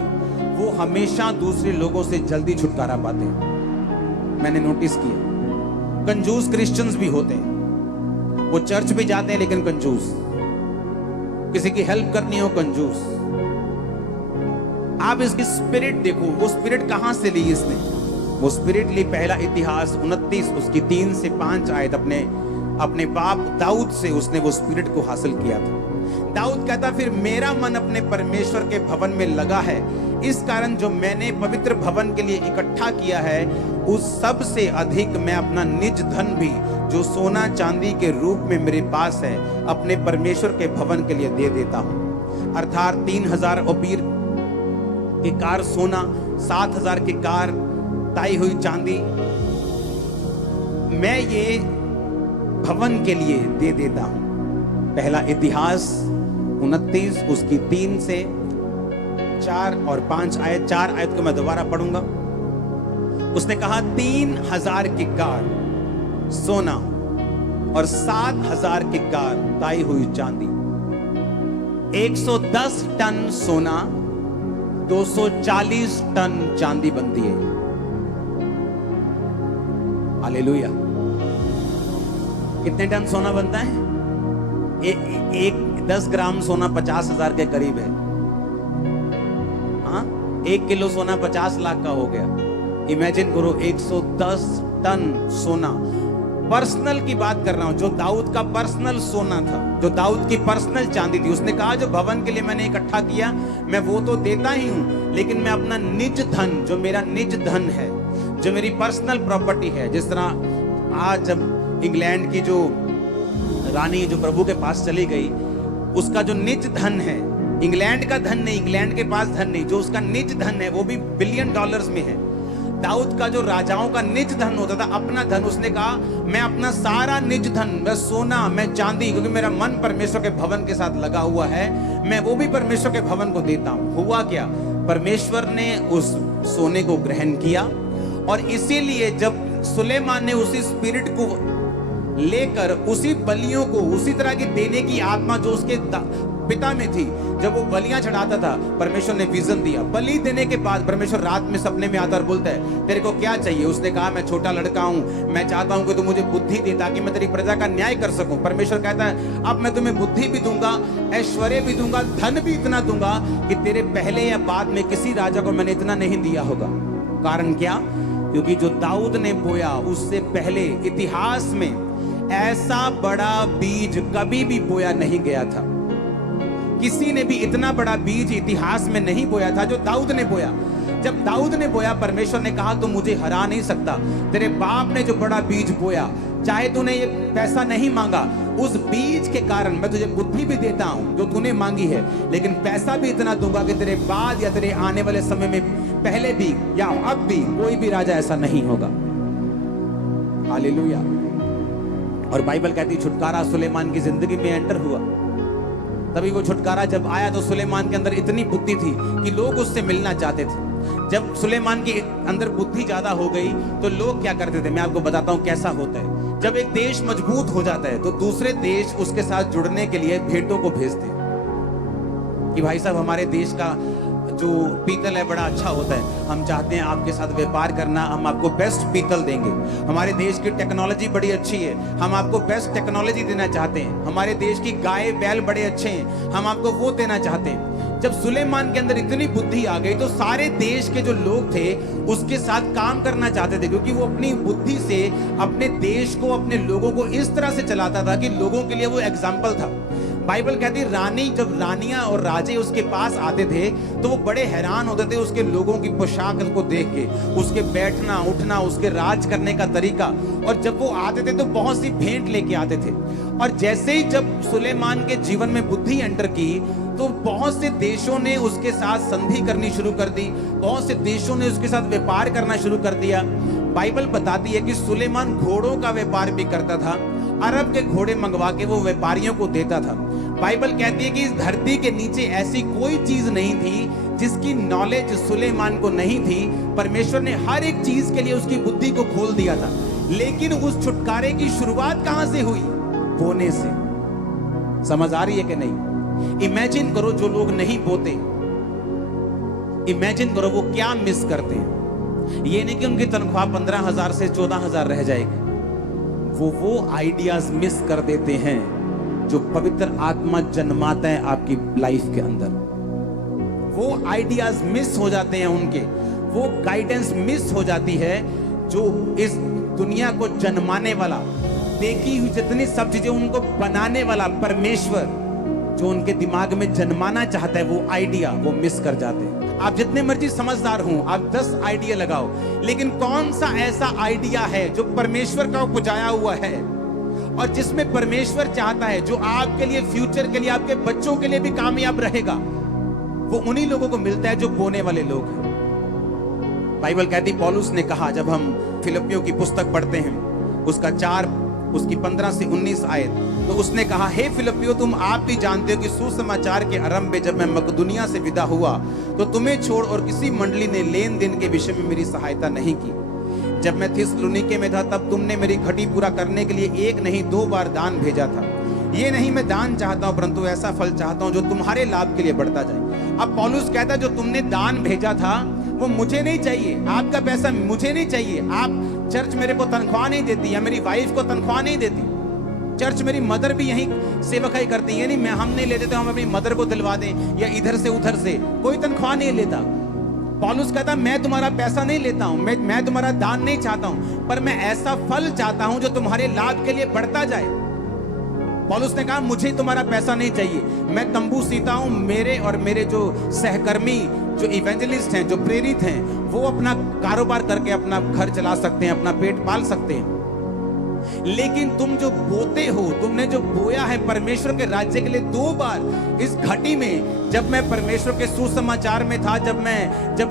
वो हमेशा दूसरे लोगों से जल्दी छुटकारा पाते हैं। मैंने नोटिस किया। कंजूस क्रिश्चियंस भी होते हैं, वो चर्च भी जाते हैं लेकिन कंजूस, किसी की हेल्प करनी हो कंजूस। आप इसकी स्पिरिट देखो, वो स्पिरिट कहां से ली इसने? वो स्पिरिट ली पहला इतिहास 29 उसकी 3 से 5 आयत अपने बाप दाऊद से उसने वो स्पिरिट को हासिल किया था। दाऊद कहता फिर मेरा मन अपने परमेश्वर के भवन में लगा है, इस कारण जो मैंने पवित्र भवन के लिए इकट्ठा किया है उस सब से अधिक मैं अपना निज धन भी जो सोना चांदी के रूप में मेरे पास है अपने परमेश्वर के भवन के लिए दे देता हूं। अर्थात 3000 ओपीर की कार सोना, 7000 की कार ताई हुई चांदी मैं ये भवन के लिए दे देता हूं। पहला इतिहास 29 उसकी 3 से 4 और 5 आयत, 4 आयत को मैं दोबारा पढ़ूंगा। उसने कहा 3000 की कार सोना और 7000 की कार ताई हुई चांदी, 110 टन सोना 240 टन चांदी बनती है। हालेलुया। कितने टन सोना बनता है? एक 10 ग्राम सोना 50,000 के करीब है। हाँ, 1 किलो सोना 50 लाख का हो गया। इमेजिन करो 110 टन सोना। पर्सनल की बात कर रहा हूं, जो दाऊद का पर्सनल सोना था, जो दाऊद की पर्सनल चांदी थी। उसने कहा जो भवन के लिए मैंने इकट्ठा किया मैं वो तो देता ही हूं, लेकिन मैं अपना निज धन, जो मेरा निज धन है, जो मेरी पर्सनल प्रॉपर्टी है, जिस तरह आज जब इंग्लैंड की जो रानी जो प्रभु के पास चली गई, उसका जो निज धन है, इंग्लैंड का धन नहीं, इंग्लैंड के पास धन नहीं, जो उसका निज धन है वो भी $1 बिलियन में है। दाऊद का जो राजाओं का निज धन होता था, अपना धन, उसने कहा मैं अपना सारा निज धन, मैं सोना, मैं चांदी, क्योंकि मेरा मन परमेश्वर के भवन के साथ लगा हुआ है, मैं वो भी परमेश्वर के भवन को देता हूं। हुआ क्या, परमेश्वर ने उस सोने को ग्रहण किया, और इसीलिए जब सुलेमान ने उसी स्पिरिट को लेकर उसी बलियों को उसी तरह की देने की आत्मा जो उसके पिता में थी, जब वो बलियां चढ़ाता था, परमेश्वर ने विजन दिया। बलि देने के बाद परमेश्वर रात में सपने में आता और बोलता है तेरे को क्या चाहिए? उसने कहा मैं छोटा लड़का हूं, मैं चाहता हूं कि तू मुझे बुद्धि दे ताकि मैं तेरी प्रजा का न्याय कर सकूं। परमेश्वर कहता है अब मैं तुम्हें बुद्धि भी दूंगा, ऐश्वर्य भी दूंगा, धन भी इतना दूंगा कि तेरे पहले या बाद में किसी राजा को मैंने इतना नहीं दिया होगा। कारण क्या? क्योंकि जो दाऊद ने बोया उससे पहले इतिहास में ऐसा बड़ा बीज कभी भी बोया नहीं गया था। किसी ने भी इतना बड़ा बीज इतिहास में नहीं बोया था जो दाऊद ने बोया। जब दाऊद ने बोया, परमेश्वर ने कहा तू मुझे हरा नहीं सकता। तेरे बाप ने जो बड़ा बीज बोया, चाहे तूने ये पैसा नहीं मांगा, उस बीज के कारण मैं तुझे बुद्धि भी देता हूं जो तूने मांगी है, लेकिन पैसा भी इतना दूंगा कि तेरे बाद या तेरे आने वाले समय में पहले भी या अब भी कोई भी राजा ऐसा नहीं होगा। हालेलुया। और बाइबल कहती है छुटकारा सुलेमान की जिंदगी में एंटर हुआ। तभी वो छुटकारा जब आया तो सुलेमान के अंदर इतनी बुद्धि थी कि लोग उससे मिलना चाहते थे। जब सुलेमान के अंदर बुद्धि ज्यादा हो गई तो लोग क्या करते थे, मैं आपको बताता हूं कैसा होता है। जब एक देश मजबूत हो जाता है तो दूसरे देश उसके साथ जुड़ने के लिए भेंटों को भेजते हैं कि भाई साहब हमारे देश का जो पीतल है बड़ा अच्छा होता है, हम चाहते हैं आपके साथ व्यापार करना, हम आपको बेस्ट पीतल देंगे। हमारे देश की टेक्नोलॉजी बड़ी अच्छी है, हम आपको बेस्ट टेक्नोलॉजी देना चाहते हैं। हमारे देश की गाय बैल बड़े अच्छे हैं, हम आपको वो देना चाहते हैं। जब सुलेमान के अंदर इतनी बुद्धि आ गई तो सारे देश के जो लोग थे उसके साथ काम करना चाहते थे, क्योंकि वो अपनी बुद्धि से अपने देश को, अपने लोगों को इस तरह से चलाता था कि लोगों के लिए वो एग्जाम्पल था। बाइबल कहती है रानी, जब रानियां और राजे उसके पास आते थे तो वो बड़े हैरान होते थे उसके लोगों की पोशाक को देख के, उसके बैठना उठना, उसके राज करने का तरीका। और जब वो आते थे तो बहुत सी भेंट लेके आते थे। और जैसे ही जब सुलेमान के जीवन में बुद्धि एंटर की तो बहुत से देशों ने उसके साथ संधि करनी शुरू कर दी, बहुत से देशों ने उसके साथ व्यापार करना शुरू कर दिया। बाइबल बताती है कि सुलेमान घोड़ों का व्यापार भी करता था, अरब के घोड़े मंगवा के वो व्यापारियों को देता था। बाइबल कहती है कि इस धरती के नीचे ऐसी कोई चीज नहीं थी जिसकी नॉलेज सुलेमान को नहीं थी। परमेश्वर ने हर एक चीज के लिए उसकी बुद्धि को खोल दिया था। लेकिन उस छुटकारे की शुरुआत कहां से हुई? बोने से। समझ आ रही है कि नहीं? इमेजिन करो जो लोग नहीं बोते, इमेजिन करो वो क्या मिस करते हैं। ये नहीं कि उनकी तनख्वाह 15,000 से 14,000 रह जाएगी, वो आइडियाज मिस कर देते हैं जो पवित्र आत्मा जन्माता है आपकी लाइफ के अंदर। वो आइडियाज मिस हो जाते हैं उनके, वो गाइडेंस मिस हो जाती है जो इस दुनिया को जन्माने वाला, देखी हुई जितनी सब चीजें उनको बनाने वाला परमेश्वर जो उनके दिमाग में जन्माना चाहता है, वो आइडिया वो मिस कर जाते हैं। आप जितने मर्जी समझदार हो, आप 10 आइडिया लगाओ, लेकिन कौन सा ऐसा आइडिया है जो परमेश्वर का उपजाया हुआ है और जिसमें परमेश्वर चाहता है, जो आपके लिए, फ्यूचर के लिए, आपके बच्चों के लिए भी कामयाब रहेगा? वो उन्हीं लोगों को मिलता है जो बोने वाले लोग हैं। बाइबल कहती, पौलुस ने कहा, जब हम फिलिपियों की पुस्तक पढ़ते हैं उसका 4 उसकी 15 से 19 आयत, तो उसने कहा, हे फिलिपियों, तुम आप भी जानते हो कि सुसमाचार के आरंभ में जब मैं मकदुनिया से विदा हुआ तो तुम्हें छोड़ और किसी मंडली ने लेन देन के विषय में मेरी सहायता नहीं की। जब मैं थिस्सलुनीके में था तब तुमने मेरी घटी पूरा करने के लिए 1 नहीं 2 बार दान भेजा था। ये नहीं मैं दान चाहता हूं, परंतु ऐसा फल चाहता हूं जो तुम्हारे लाभ के लिए बढ़ता जाए। अब पौलुस कहता है, जो तुमने दान भेजा था वो मुझे नहीं चाहिए, आपका पैसा मुझे नहीं चाहिए। आप चर्च मेरे को तनख्वाह नहीं देती, या मेरी वाइफ को तनख्वाह नहीं देती। चर्च मेरी मदर भी यही सेवकाई करती है, नहीं मैं हम नहीं लेते तो हम अपनी मदर को दिलवा दें, या इधर से उधर से कोई तनख्वाह नहीं लेता। पौलुस कहता, मैं तुम्हारा पैसा नहीं लेता हूं, मैं तुम्हारा दान नहीं चाहता हूं, पर मैं ऐसा फल चाहता हूं जो तुम्हारे लाभ के लिए बढ़ता जाए। पौलुस ने कहा, मुझे तुम्हारा पैसा नहीं चाहिए, मैं तंबू सीता हूं, मेरे और मेरे जो सहकर्मी, जो इवेंजलिस्ट हैं, जो प्रेरित हैं, वो अपना कारोबार करके अपना घर चला सकते हैं, अपना पेट पाल सकते हैं। लेकिन तुम जो बोते हो, तुमने जो बोया है परमेश्वर के राज्य के लिए, 2 बार इस घटी में, जब मैं परमेश्वर के सुसमाचार में था, जब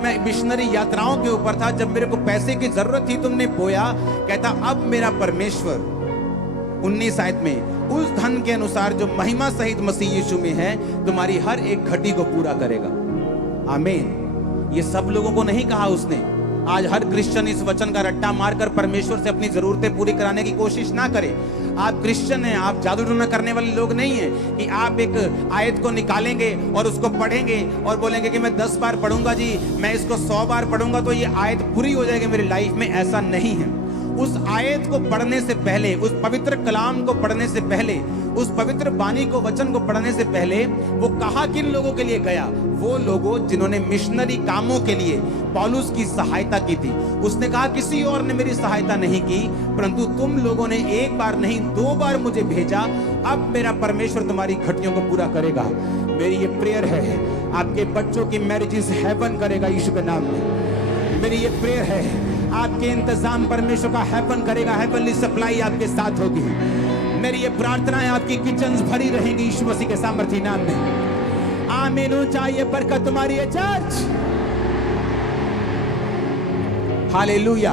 मैं मिशनरी यात्राओं के ऊपर था, जब मेरे को पैसे की जरूरत थी, तुमने बोया। कहता अब मेरा परमेश्वर 19 आयत में उस धन के अनुसार जो महिमा सहित मसीह यीशु में है, तुम्हारी हर एक घटी को पूरा करेगा। आमीन। ये सब लोगों को नहीं कहा उसने। आज हर क्रिश्चियन इस वचन का रट्टा मारकर परमेश्वर से अपनी जरूरतें पूरी कराने की कोशिश ना करे। आप क्रिश्चियन हैं, आप जादू टोना करने वाले लोग नहीं हैं कि आप एक आयत को निकालेंगे और उसको पढ़ेंगे और बोलेंगे कि मैं 10 बार पढ़ूंगा जी, मैं इसको 100 बार पढ़ूंगा तो ये आयत पूरी हो जाएगी मेरी लाइफ में। ऐसा नहीं है। उस आयत को पढ़ने से पहले, उस पवित्र कलाम को पढ़ने से पहले, उस पवित्र बानी को, वचन को पढ़ने से पहले वो कहा किन लोगों के लिए गया? वो लोगों जिन्होंने मिशनरी कामों के लिए पौलुस की सहायता की थी। उसने कहा किसी और ने मेरी सहायता नहीं की, परंतु तुम लोगों ने 1 बार नहीं 2 बार मुझे भेजा। अब मेरा परमेश्वर तुम्हारी घटियों को पूरा करेगा। मेरी ये प्रेयर है, आपके बच्चों की मैरिजेस हेवन करेगा यीशु के नाम में। मेरी ये प्रेयर है, आपके इंतजाम परमेश्वर का हेवन करेगा, हेवनली सप्लाई आपके साथ होगी। मेरी ये प्रार्थना है, आपकी किचन्स भरी रहेंगी यीशु मसीह के सामर्थी नाम में। आमीन। चाहिए बरकत तुम्हारी है चर्च। हालेलुया।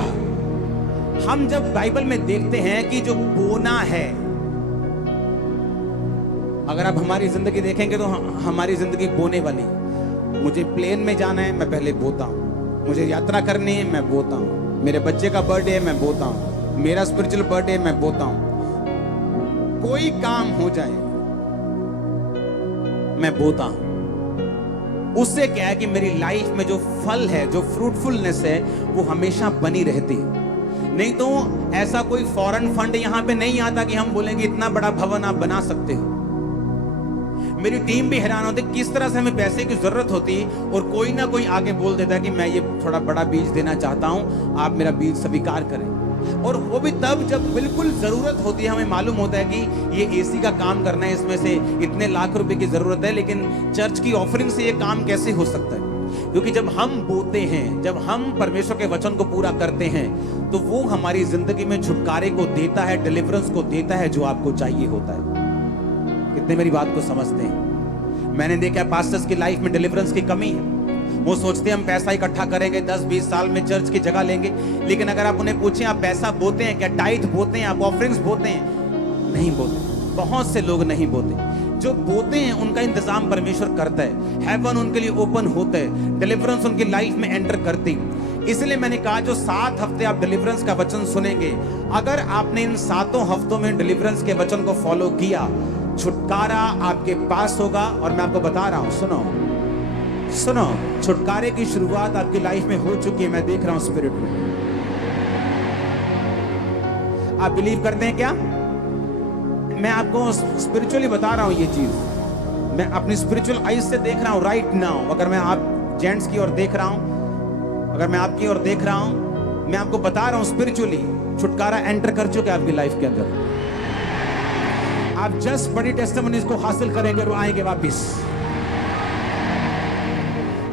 हम जब बाइबल में देखते हैं कि जो बोना है, अगर आप हमारी जिंदगी देखेंगे तो हमारी जिंदगी बोने वाली। मुझे प्लेन में जाना है, मैं पहले बोता हूं। मुझे यात्रा करनी है, मैं बोता हूं। मेरे बच्चे का बर्थडे है, मैं बोता हूं। मेरा स्पिरिचुअल बर्थडे है, मैं बोता हूं। कोई काम हो जाए, मैं बोता हूं। उससे क्या है कि मेरी लाइफ में जो फल है, जो फ्रूटफुलनेस है, वो हमेशा बनी रहती है। नहीं तो ऐसा कोई फॉरेन फंड यहां पे नहीं आता कि हम बोलेंगे इतना बड़ा भवन आप बना सकते हो। मेरी टीम भी हैरान होती किस तरह से हमें पैसे की जरूरत होती और कोई ना कोई आगे बोल देता है कि मैं ये थोड़ा बड़ा बीज देना चाहता हूं, आप मेरा बीज स्वीकार करें। और वो भी तब जब बिल्कुल जरूरत होती है। हमें मालूम होता है कि ये एसी का काम करना है, इसमें से इतने लाख रुपए की जरूरत है, लेकिन चर्च की ऑफरिंग से ये काम कैसे हो सकता है? क्योंकि जब हम बोते हैं, जब हम परमेश्वर के वचन को पूरा करते हैं, तो वो हमारी जिंदगी में छुटकारे को देता है, डिलीवरेंस को देता है, जो आपको चाहिए होता है। कितने मेरी बात को समझते हैं? मैंने देखा पास्टर्स की लाइफ में डिलीवरेंस की कमी है। वो सोचते हैं हम पैसा इकट्ठा करेंगे, 10-20 साल में चर्च की जगह लेंगे। लेकिन अगर आप उन्हें पूछें आप पैसा बोते हैं क्या, टाइथ बोते हैं, आप ऑफरिंग्स बोते हैं? नहीं बोते। बहुत से लोग नहीं बोते। जो बोते हैं उनका इंतजाम परमेश्वर करता है। हेवन उनके लिए ओपन होता है, डिलीवरेंस उनकी लाइफ में एंटर करती। इसलिए मैंने कहा जो 7 हफ्ते आप डिलीवरेंस का वचन सुनेंगे, अगर आपने इन 7 हफ्तों में डिलीवरेंस के वचन को फॉलो किया, छुटकारा आपके पास होगा। और मैं आपको बता रहा हूं, सुनो, छुटकारे की शुरुआत आपकी लाइफ में हो चुकी है। मैं देख रहा हूं स्पिरिट में। आप बिलीव करते हैं क्या? मैं आपको स्पिरिचुअली बता रहा हूं ये चीज। मैं अपनी स्पिरिचुअल आईज से देख रहा हूं राइट नाउ। अगर मैं आप जेंट्स की ओर देख रहा हूं, अगर मैं आपकी ओर देख रहा हूं, मैं आपको बता रहा हूं स्पिरिचुअली छुटकारा एंटर कर चुके आपकी लाइफ के अंदर। आप जस्ट बड़ी टेस्टिमनीज को हासिल करेंगे और आएंगे वापिस।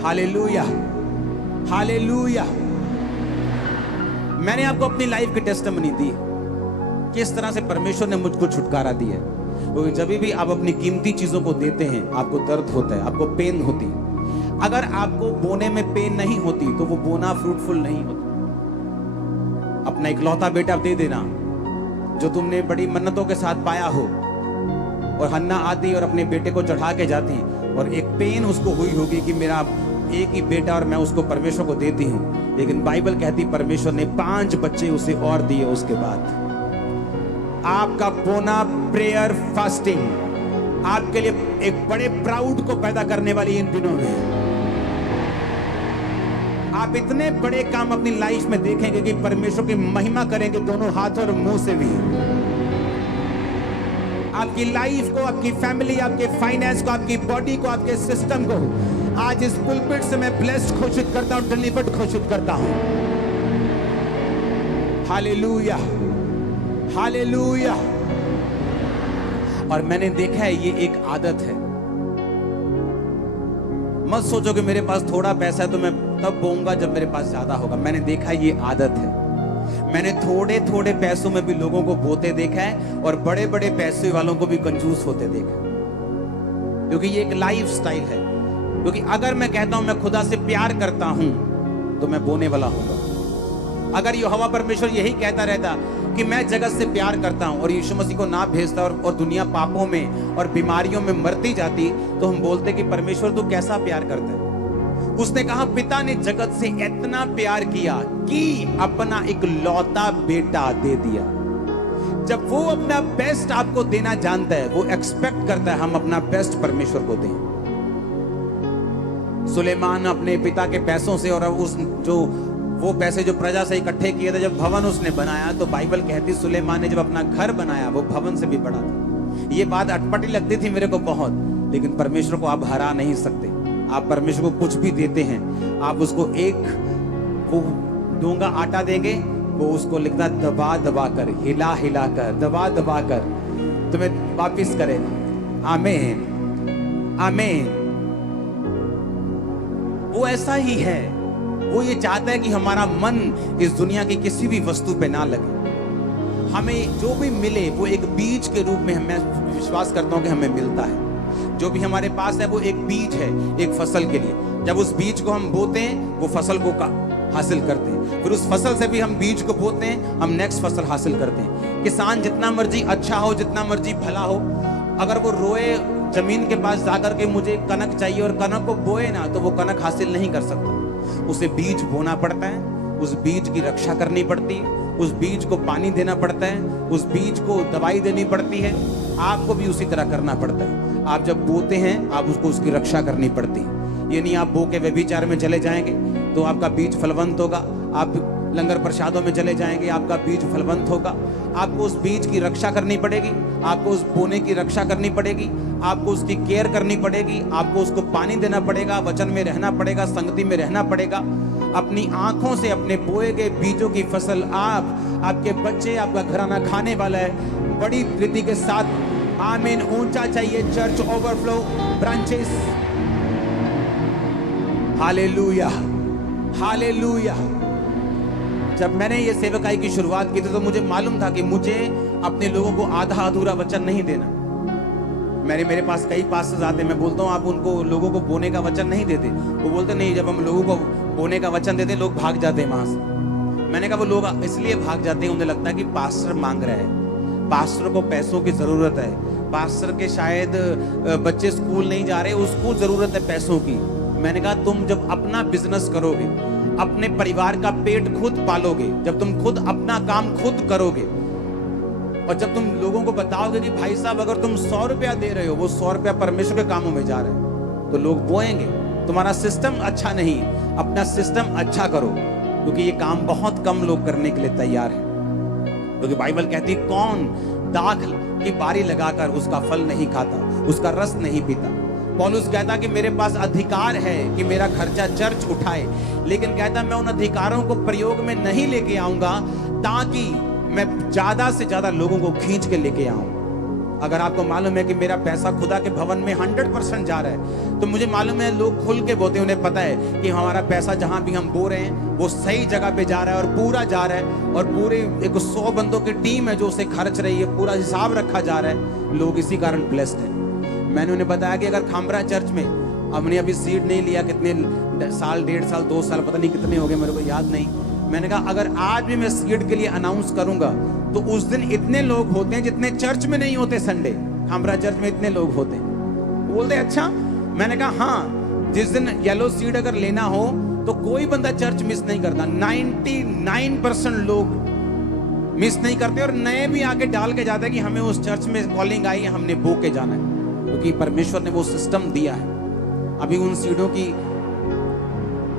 Hallelujah, hallelujah. मैंने आपको अपनी लाइफ की टेस्टिमनी दी, किस तरह से परमेश्वर ने मुझको छुटकारा दिया। क्योंकि जब भी आप अपनी कीमती चीजों को देते हैं, आपको दर्द होता है, आपको पेन होती। अगर आपको बोने में पेन नहीं होती तो वो बोना फ्रूटफुल नहीं होता। अपना इकलौता बेटा दे देना जो तुमने बड़ी मन्नतों के साथ पाया हो, और हन्ना आती और अपने बेटे को चढ़ा के जाती, और एक पेन उसको हुई होगी कि मेरा एक ही बेटा और मैं उसको परमेश्वर को देती हूं। लेकिन बाइबल कहती परमेश्वर ने 5 बच्चे उसे और दिए उसके बाद। आपका बोना प्रेयर फास्टिंग आपके लिए एक बड़े प्राउड को पैदा करने वाली इन दिनों में। आप इतने बड़े काम अपनी लाइफ में देखेंगे कि परमेश्वर की महिमा करेंगे दोनों हाथ और मुंह से भी। आपकी लाइफ को, आपकी फैमिली, आपके फाइनेंस को, आपकी बॉडी को, आपके सिस्टम को आज इस पुलपिट से मैं ब्लेस्ड घोषित करता हूं, डिलीवर्ड घोषित करता हूं। Hallelujah, hallelujah. और मैंने देखा है ये एक आदत है। मत सोचो कि मेरे पास थोड़ा पैसा है तो मैं तब बोऊंगा जब मेरे पास ज्यादा होगा। मैंने देखा ये आदत है। मैंने थोड़े थोड़े पैसों में भी लोगों को बोते देखा है और बड़े बड़े पैसे वालों को भी कंजूस होते देखा है, क्योंकि ये एक लाइफ स्टाइल है। क्योंकि अगर मैं कहता हूं मैं खुदा से प्यार करता हूं तो मैं बोने वाला हूंगा। अगर यहोवा परमेश्वर यही कहता रहता कि मैं जगत से प्यार करता हूं और यीशु मसीह को ना भेजता और दुनिया पापों में और बीमारियों में मरती जाती, तो हम बोलते कि परमेश्वर तू कैसा प्यार करता है। उसने कहा पिता ने जगत से इतना प्यार किया कि अपना इकलौता बेटा दे दिया। जब वो अपना बेस्ट आपको देना जानता है, वो एक्सपेक्ट करता है हम अपना बेस्ट परमेश्वर को दें। सुलेमान अपने पिता के पैसों से और उस जो वो पैसे जो प्रजा से इकट्ठे किए थे, जब भवन उसने बनाया, तो बाइबल कहती सुलेमान ने जब अपना घर बनाया वो भवन से भी बड़ा था। ये बात अटपटी लगती थी मेरे को बहुत, लेकिन परमेश्वर को आप हरा नहीं सकते। आप परमेश्वर को कुछ भी देते हैं, आप उसको एक वो डोंगा आटा देंगे, वो उसको लिखता दबा दबा कर, हिला हिला कर, दबा दबा कर तुम्हें वापिस करेगा। आमीन आमीन। वो ऐसा ही है। वो ये चाहता है कि हमारा मन इस दुनिया की किसी भी वस्तु पे ना लगे। हमें जो भी मिले वो एक बीज के रूप में, मैं विश्वास करता हूं कि हमें मिलता है। जो भी हमारे पास है वो एक बीज है, एक फसल के लिए। जब उस बीज को हम बोते हैं, वो फसल को हासिल करते हैं। फिर उस फसल से भी हम बीज को बोते हैं, हम नेक्स्ट फसल हासिल करते हैं। किसान जितना मर्जी अच्छा हो, जितना मर्जी भला हो, अगर वो रोए जमीन के पास जाकर के मुझे कनक चाहिए और कनक को बोए ना, तो वो कनक हासिल नहीं कर सकता। उसे बीज बोना पड़ता है, उस बीज की रक्षा करनी पड़ती है, उस बीज को पानी देना पड़ता है, उस बीज को दवाई देनी पड़ती है। आपको भी उसी तरह करना पड़ता है। आप जब बोते हैं, आप उसको उसकी रक्षा करनी पड़ती है। ये नहीं आप बो के व्यभिचार में चले जाएंगे तो आपका बीज फलवंत होगा। आप लंगर प्रसादों में चले जाएंगे, आपका बीज फलवंत होगा। आपको उस बीज की रक्षा करनी पड़ेगी, आपको उस बोने की रक्षा करनी पड़ेगी, आपको उसकी केयर करनी पड़ेगी, आपको उसको पानी देना पड़ेगा, वचन में रहना पड़ेगा, संगति में रहना पड़ेगा। अपनी आंखों से अपने बोए गए बीजों की फसल आपके बच्चे, आपका घराना खाने वाला है बड़ी रीति के साथ। आमीन। ऊंचा चाहिए church overflow branches. Hallelujah hallelujah. जब मैंने ये सेवकाई की शुरुआत की थी तो मुझे मालूम था कि मुझे अपने लोगों को आधा अधूरा वचन नहीं देना। मेरे पास कई पास्टर्स आते, मैं बोलता हूँ आप उनको लोगों को बोने का वचन नहीं देते। वो बोलते नहीं, जब हम लोगों को बोने का वचन देते लोग भाग जाते हैं वहां से। मैंने कहा वो लोग इसलिए भाग जाते हैं, उन्हें लगता है कि पास्टर मांग रहा है, पास्टर को पैसों की जरूरत है, पास्टर के शायद बच्चे स्कूल नहीं जा रहे, उसको जरूरत है पैसों की। मैंने कहा तुम जब अपना बिजनेस करोगे, अपने परिवार का पेट खुद पालोगे, जब तुम खुद अपना काम खुद करोगे और जब तुम लोगों को बताओगे कि भाई साहब अगर तुम 100 रुपया दे रहे हो, वो 100 रुपया परमेश्वर के कामों में जा रहा है, तो लोग बोएंगे। तुम्हारा सिस्टम अच्छा नहीं, अपना सिस्टम अच्छा करो, क्योंकि ये काम बहुत कम लोग करने के लिए तैयार है। क्योंकि बाइबल कहती है कौन दाख की बारी लगाकर उसका फल नहीं खाता, उसका रस नहीं पीता। पौलुस कहता कि मेरे पास अधिकार है कि मेरा खर्चा चर्च उठाए, लेकिन कहता मैं उन अधिकारों को प्रयोग में नहीं लेके आऊंगा ताकि मैं ज्यादा से ज्यादा लोगों को खींच के लेके आऊं। अगर आपको मालूम है कि मेरा पैसा खुदा के भवन में 100% जा रहा है, तो मुझे मालूम है लोग खुल के बोते, उन्हें पता है कि हमारा पैसा जहां भी हम बो रहे हैं वो सही जगह पे जा रहा है और पूरा जा रहा है, और पूरे एक 100 बंदों की टीम है जो उसे खर्च रही है, पूरा हिसाब रखा जा रहा है। लोग इसी कारण ब्लेस्ड है। मैंने उन्हें बताया कि अगर खामरा चर्च में हमने अभी सीट नहीं लिया, कितने साल, 1.5 साल 2 साल पता नहीं कितने हो गए, मेरे को याद नहीं। मैंने कहा अगर आज भी मैं सीट के लिए अनाउंस करूंगा तो उस दिन इतने लोग होते हैं जितने चर्च में नहीं होते। संडे खामरा चर्च में इतने लोग होते हैं। बोलते अच्छा, मैंने कहा हाँ, जिस दिन येलो सीट अगर लेना हो तो कोई बंदा चर्च मिस नहीं करता। 99% लोग मिस नहीं करते और नए भी आके डाल के जाते हैं कि हमें उस चर्च में कॉलिंग आई है, हमने बो के जाना है, क्योंकि परमेश्वर ने वो सिस्टम दिया है। अभी उन सीटों की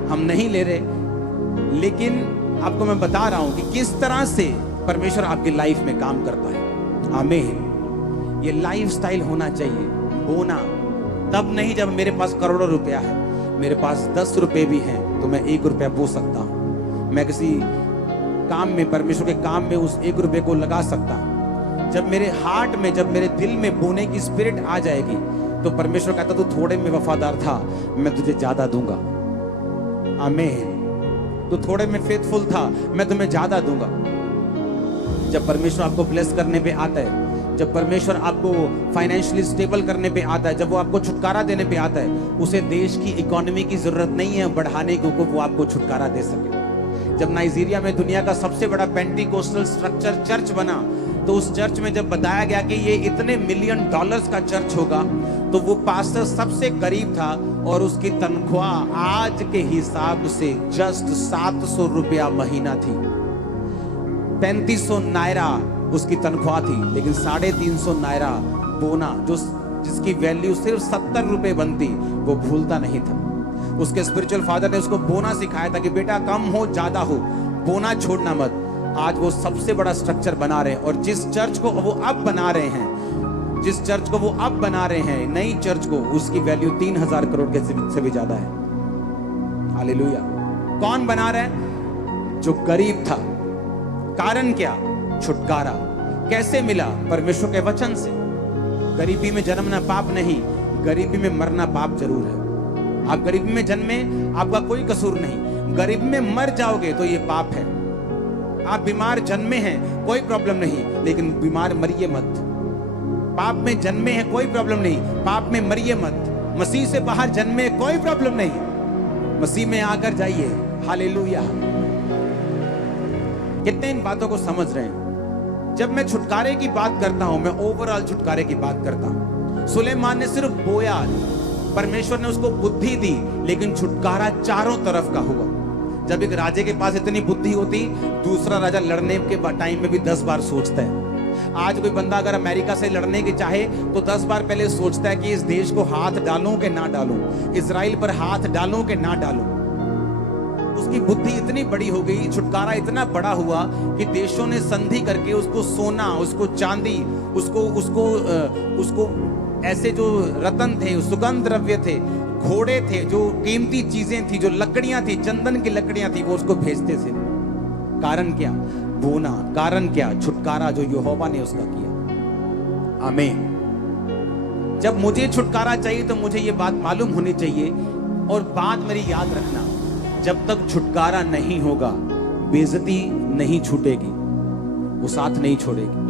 हम नहीं ले रहे, लेकिन आपको मैं बता रहा हूं कि किस तरह से परमेश्वर आपकी लाइफ में काम करता है। आमीन। ये लाइफ स्टाइल होना चाहिए। बोना तब नहीं जब मेरे पास करोड़ों रुपया है, मेरे पास 10 रुपए भी हैं तो मैं 1 रुपया बो सकता हूं। मैं किसी काम में, परमेश्वर के काम में उस 1 रुपए को लगा सकता हूं। जब मेरे हार्ट में, जब मेरे दिल में बोने की स्पिरिट आ जाएगी तो परमेश्वर कहता तू थोड़े में वफादार था, मैं तुझे ज्यादा दूंगा। आमीन। तू थोड़े में फेथफुल था, मैं तुम्हें ज्यादा दूंगा। जब परमेश्वर आपको ब्लेस करने पे आता है, जब परमेश्वर आपको फाइनेंशियली स्टेबल करने पे आता है, जब वो आपको छुटकारा देने पे आता है, उसे देश की इकोनॉमी की जरूरत नहीं है बढ़ाने की, वो आपको छुटकारा दे सके। जब नाइजीरिया में दुनिया का सबसे बड़ा पेंटिकोस्टल स्ट्रक्चर चर्च बना, तो उस चर्च में जब बताया गया कि ये इतने $1,000,000 का चर्च होगा, तो वो पास्टर सबसे गरीब था और उसकी तनख्वाह आज के हिसाब से जस्ट 700 रुपया महीना थी। 3500 नायरा उसकी तनख्वाह थी, लेकिन 350 नायरा बोना, जो जिसकी वैल्यू सिर्फ 70 रुपए बनती, वो भूलता नहीं था। उसके स्पिरिचुअल फादर ने उसको बोना सिखाया था कि बेटा कम हो ज्यादा हो, बोना छोड़ना मत। आज वो सबसे बड़ा स्ट्रक्चर बना रहे हैं, और जिस चर्च को वो अब बना रहे हैं, जिस चर्च को वो अब बना रहे हैं, नई चर्च को, उसकी वैल्यू 3000 करोड़ के से भी ज्यादा है। हालेलुया। कौन बना रहा है? जो गरीब था। कारण क्या? छुटकारा। कैसे मिला? परमेश्वर के वचन से। गरीबी में जन्मना पाप नहीं, गरीबी में मरना पाप जरूर है। आप गरीबी में जन्मे, आपका कोई कसूर नहीं, गरीबी में मर जाओगे तो ये पाप है। आप बीमार जन्मे हैं, कोई प्रॉब्लम नहीं, लेकिन बीमार मरिए मत। पाप में जन्मे हैं, कोई प्रॉब्लम नहीं, पाप में मरिए मत। मसीह से बाहर जन्मे, कोई प्रॉब्लम नहीं, मसीह में आकर जाइए। हालेलुया। कितने इन बातों को समझ रहे हैं? जब मैं छुटकारे की बात करता हूं, मैं ओवरऑल छुटकारे की बात करता हूं। सुलेमान ने सिर्फ बोया, परमेश्वर ने उसको बुद्धि दी, लेकिन छुटकारा चारों तरफ का हुआ। जब एक राजे के पास इतनी बुद्धि होती, दूसरा राजा लड़ने के टाइम में भी 10 बार सोचता है। आज कोई बंदा अगर अमेरिका से लड़ने की चाहे तो 10 बार पहले सोचता है कि इस देश को हाथ डालूं कि ना डालूं, इजराइल पर हाथ डालूं कि ना डालूं। उसकी बुद्धि इतनी बड़ी हो गई, छुटकारा इतना बड़ा हुआ कि देशों ने संधि करके उसको सोना, उसको चांदी, उसको ऐसे जो रत्न थे, सुगंध द्रव्य थे, घोड़े थे, जो कीमती चीजें थी, जो लकड़ियां थी, चंदन की लकड़ियां थी, वो उसको भेजते थे। कारण क्या? बोना। कारण क्या? छुटकारा जो यहोवा ने उसका किया। आमीन। जब मुझे छुटकारा चाहिए तो मुझे ये बात मालूम होनी चाहिए, और बात मेरी याद रखना, जब तक छुटकारा नहीं होगा, बेइज्जती नहीं छूटेगी, वो साथ नहीं छोड़ेगी।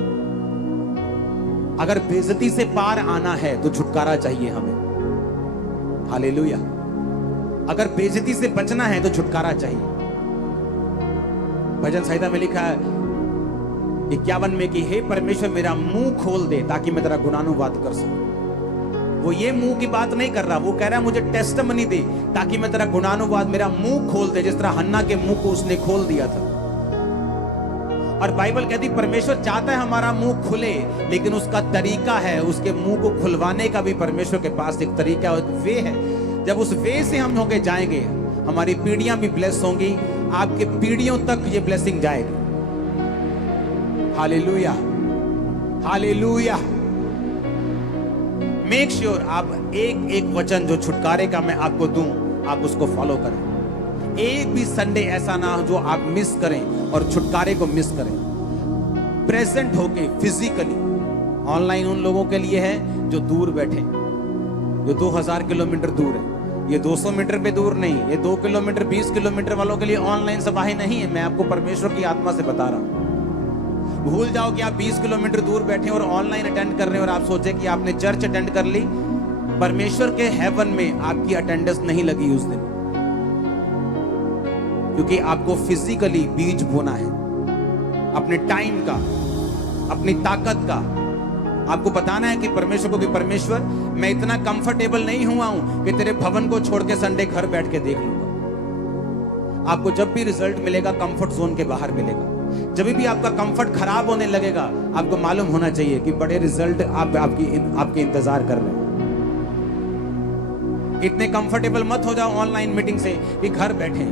अगर बेइज्जती से पार आना है तो छुटकारा चाहिए हमें। हालेलुया। अगर बेइज्जती से बचना है तो छुटकारा चाहिए। भजन संहिता में लिखा है 51 में कि हे परमेश्वर मेरा मुंह खोल दे ताकि मैं तेरा गुणानुवाद कर सकूं। वो ये मुंह की बात नहीं कर रहा, वो कह रहा है मुझे टेस्टिमनी दे ताकि मैं तेरा गुणानुवाद, मेरा मुंह खोल दे, जिस तरह हन्ना के मुंह को उसने खोल दिया था। और बाइबल कहती परमेश्वर चाहता है हमारा मुंह खुले, लेकिन उसका तरीका है, उसके मुंह को खुलवाने का भी परमेश्वर के पास एक तरीका और वे है। जब उस वे से हम होके जाएंगे, हमारी पीढ़ियां भी ब्लेस होंगी, आपके पीढ़ियों तक ये ब्लेसिंग जाएगी। Hallelujah, hallelujah. मेक श्योर आप एक एक वचन जो छुटकारे का मैं आपको दूं, आप उसको फॉलो करें। एक भी संडे ऐसा ना हो जो आप मिस करें और छुटकारे को मिस करें। प्रेजेंट होके फिजिकली। ऑनलाइन उन लोगों के लिए है जो दूर बैठे, जो 2000 किलोमीटर दूर है। ये 200 मीटर पे दूर नहीं, ये 2 किलोमीटर 20 किलोमीटर वालों के लिए ऑनलाइन सभाएं नहीं है। मैं आपको परमेश्वर की आत्मा से बता रहा हूं। भूल जाओ कि आप 20 किलोमीटर दूर बैठे और ऑनलाइन अटेंड कर रहे हैं और आप सोचे कि आपने चर्च अटेंड कर ली। परमेश्वर के हेवन में आपकी अटेंडेंस नहीं लगी उस दिन, क्योंकि आपको फिजिकली बीज बोना है, अपने टाइम का, अपनी ताकत का। आपको बताना है कि परमेश्वर को, कि परमेश्वर मैं इतना कंफर्टेबल नहीं हुआ हूं कि तेरे भवन को छोड़ के संडे घर बैठ के देख लूंगा। आपको जब भी रिजल्ट मिलेगा कंफर्ट जोन के बाहर मिलेगा। जब भी आपका कंफर्ट खराब होने लगेगा, आपको मालूम होना चाहिए कि बड़े रिजल्ट आपके इंतजार कर रहे हैं। इतने कंफर्टेबल मत हो जाओ ऑनलाइन मीटिंग से कि घर बैठे।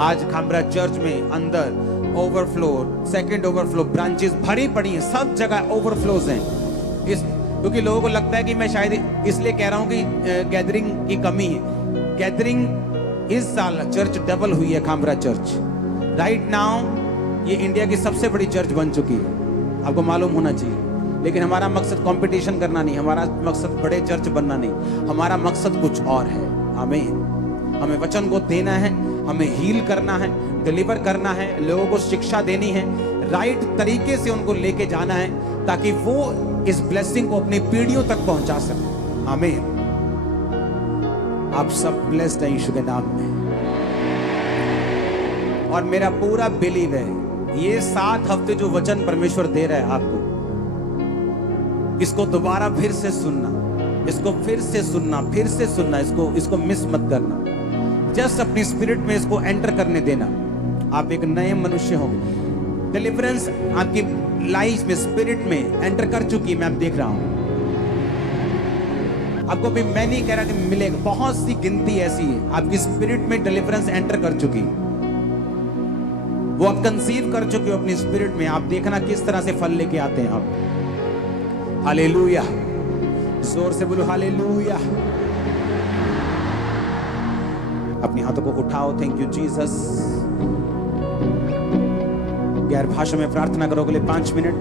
आज खामरा चर्च में अंदर ओवरफ्लो, सेकंड ओवरफ्लो, ब्रांचेस भरी पड़ी हैं, सब जगह ओवरफ्लोज हैं। क्योंकि लोगों को लगता है कि मैं शायद इसलिए कह रहा हूं कि गैदरिंग की कमी है। गैदरिंग इस साल चर्च डबल हुई है। खामरा चर्च राइट नाउ ये इंडिया की सबसे बड़ी चर्च बन चुकी है, आपको मालूम होना चाहिए। लेकिन हमारा मकसद कंपटीशन करना नहीं, हमारा मकसद बड़े चर्च बनना नहीं, हमारा मकसद कुछ और है। आमीन। हमें वचन को देना है, हमें हील करना है, डिलीवर करना है, लोगों को शिक्षा देनी है, राइट तरीके से उनको लेके जाना है, ताकि वो इस ब्लेसिंग को अपनी पीढ़ियों तक पहुंचा सके। आमीन। आप सब ब्लेस्ड हैं यीशु के नाम में। और मेरा पूरा बिलीव है, ये 7 हफ्ते जो वचन परमेश्वर दे रहा है आपको, इसको दोबारा फिर से सुनना, इसको फिर से सुनना, फिर से सुनना, इसको मिस मत करना। जस्ट अपनी स्पिरिट में इसको एंटर करने देना। आप एक नए मनुष्य होंगे। डिलीवरेंस आपकी लाइफ में, स्पिरिट में एंटर कर चुकी है, मैं अब देख रहा हूं आपको भी। मैं नहीं कह रहा कि मिलेगा, बहुत सी गिनती ऐसी है आपकी स्पिरिट में डिलीवरेंस एंटर कर चुकी, वो आप कंसीव कर चुके हो अपनी स्पिरिट में। आप देखना किस तरह से फल लेके आते हैं आप। हालेलुया, जोर से बोलो हालेलुया। अपनी हाथों को उठाओ। Thank you Jesus. गैर भाषा में प्रार्थना करो अगले 5 मिनट।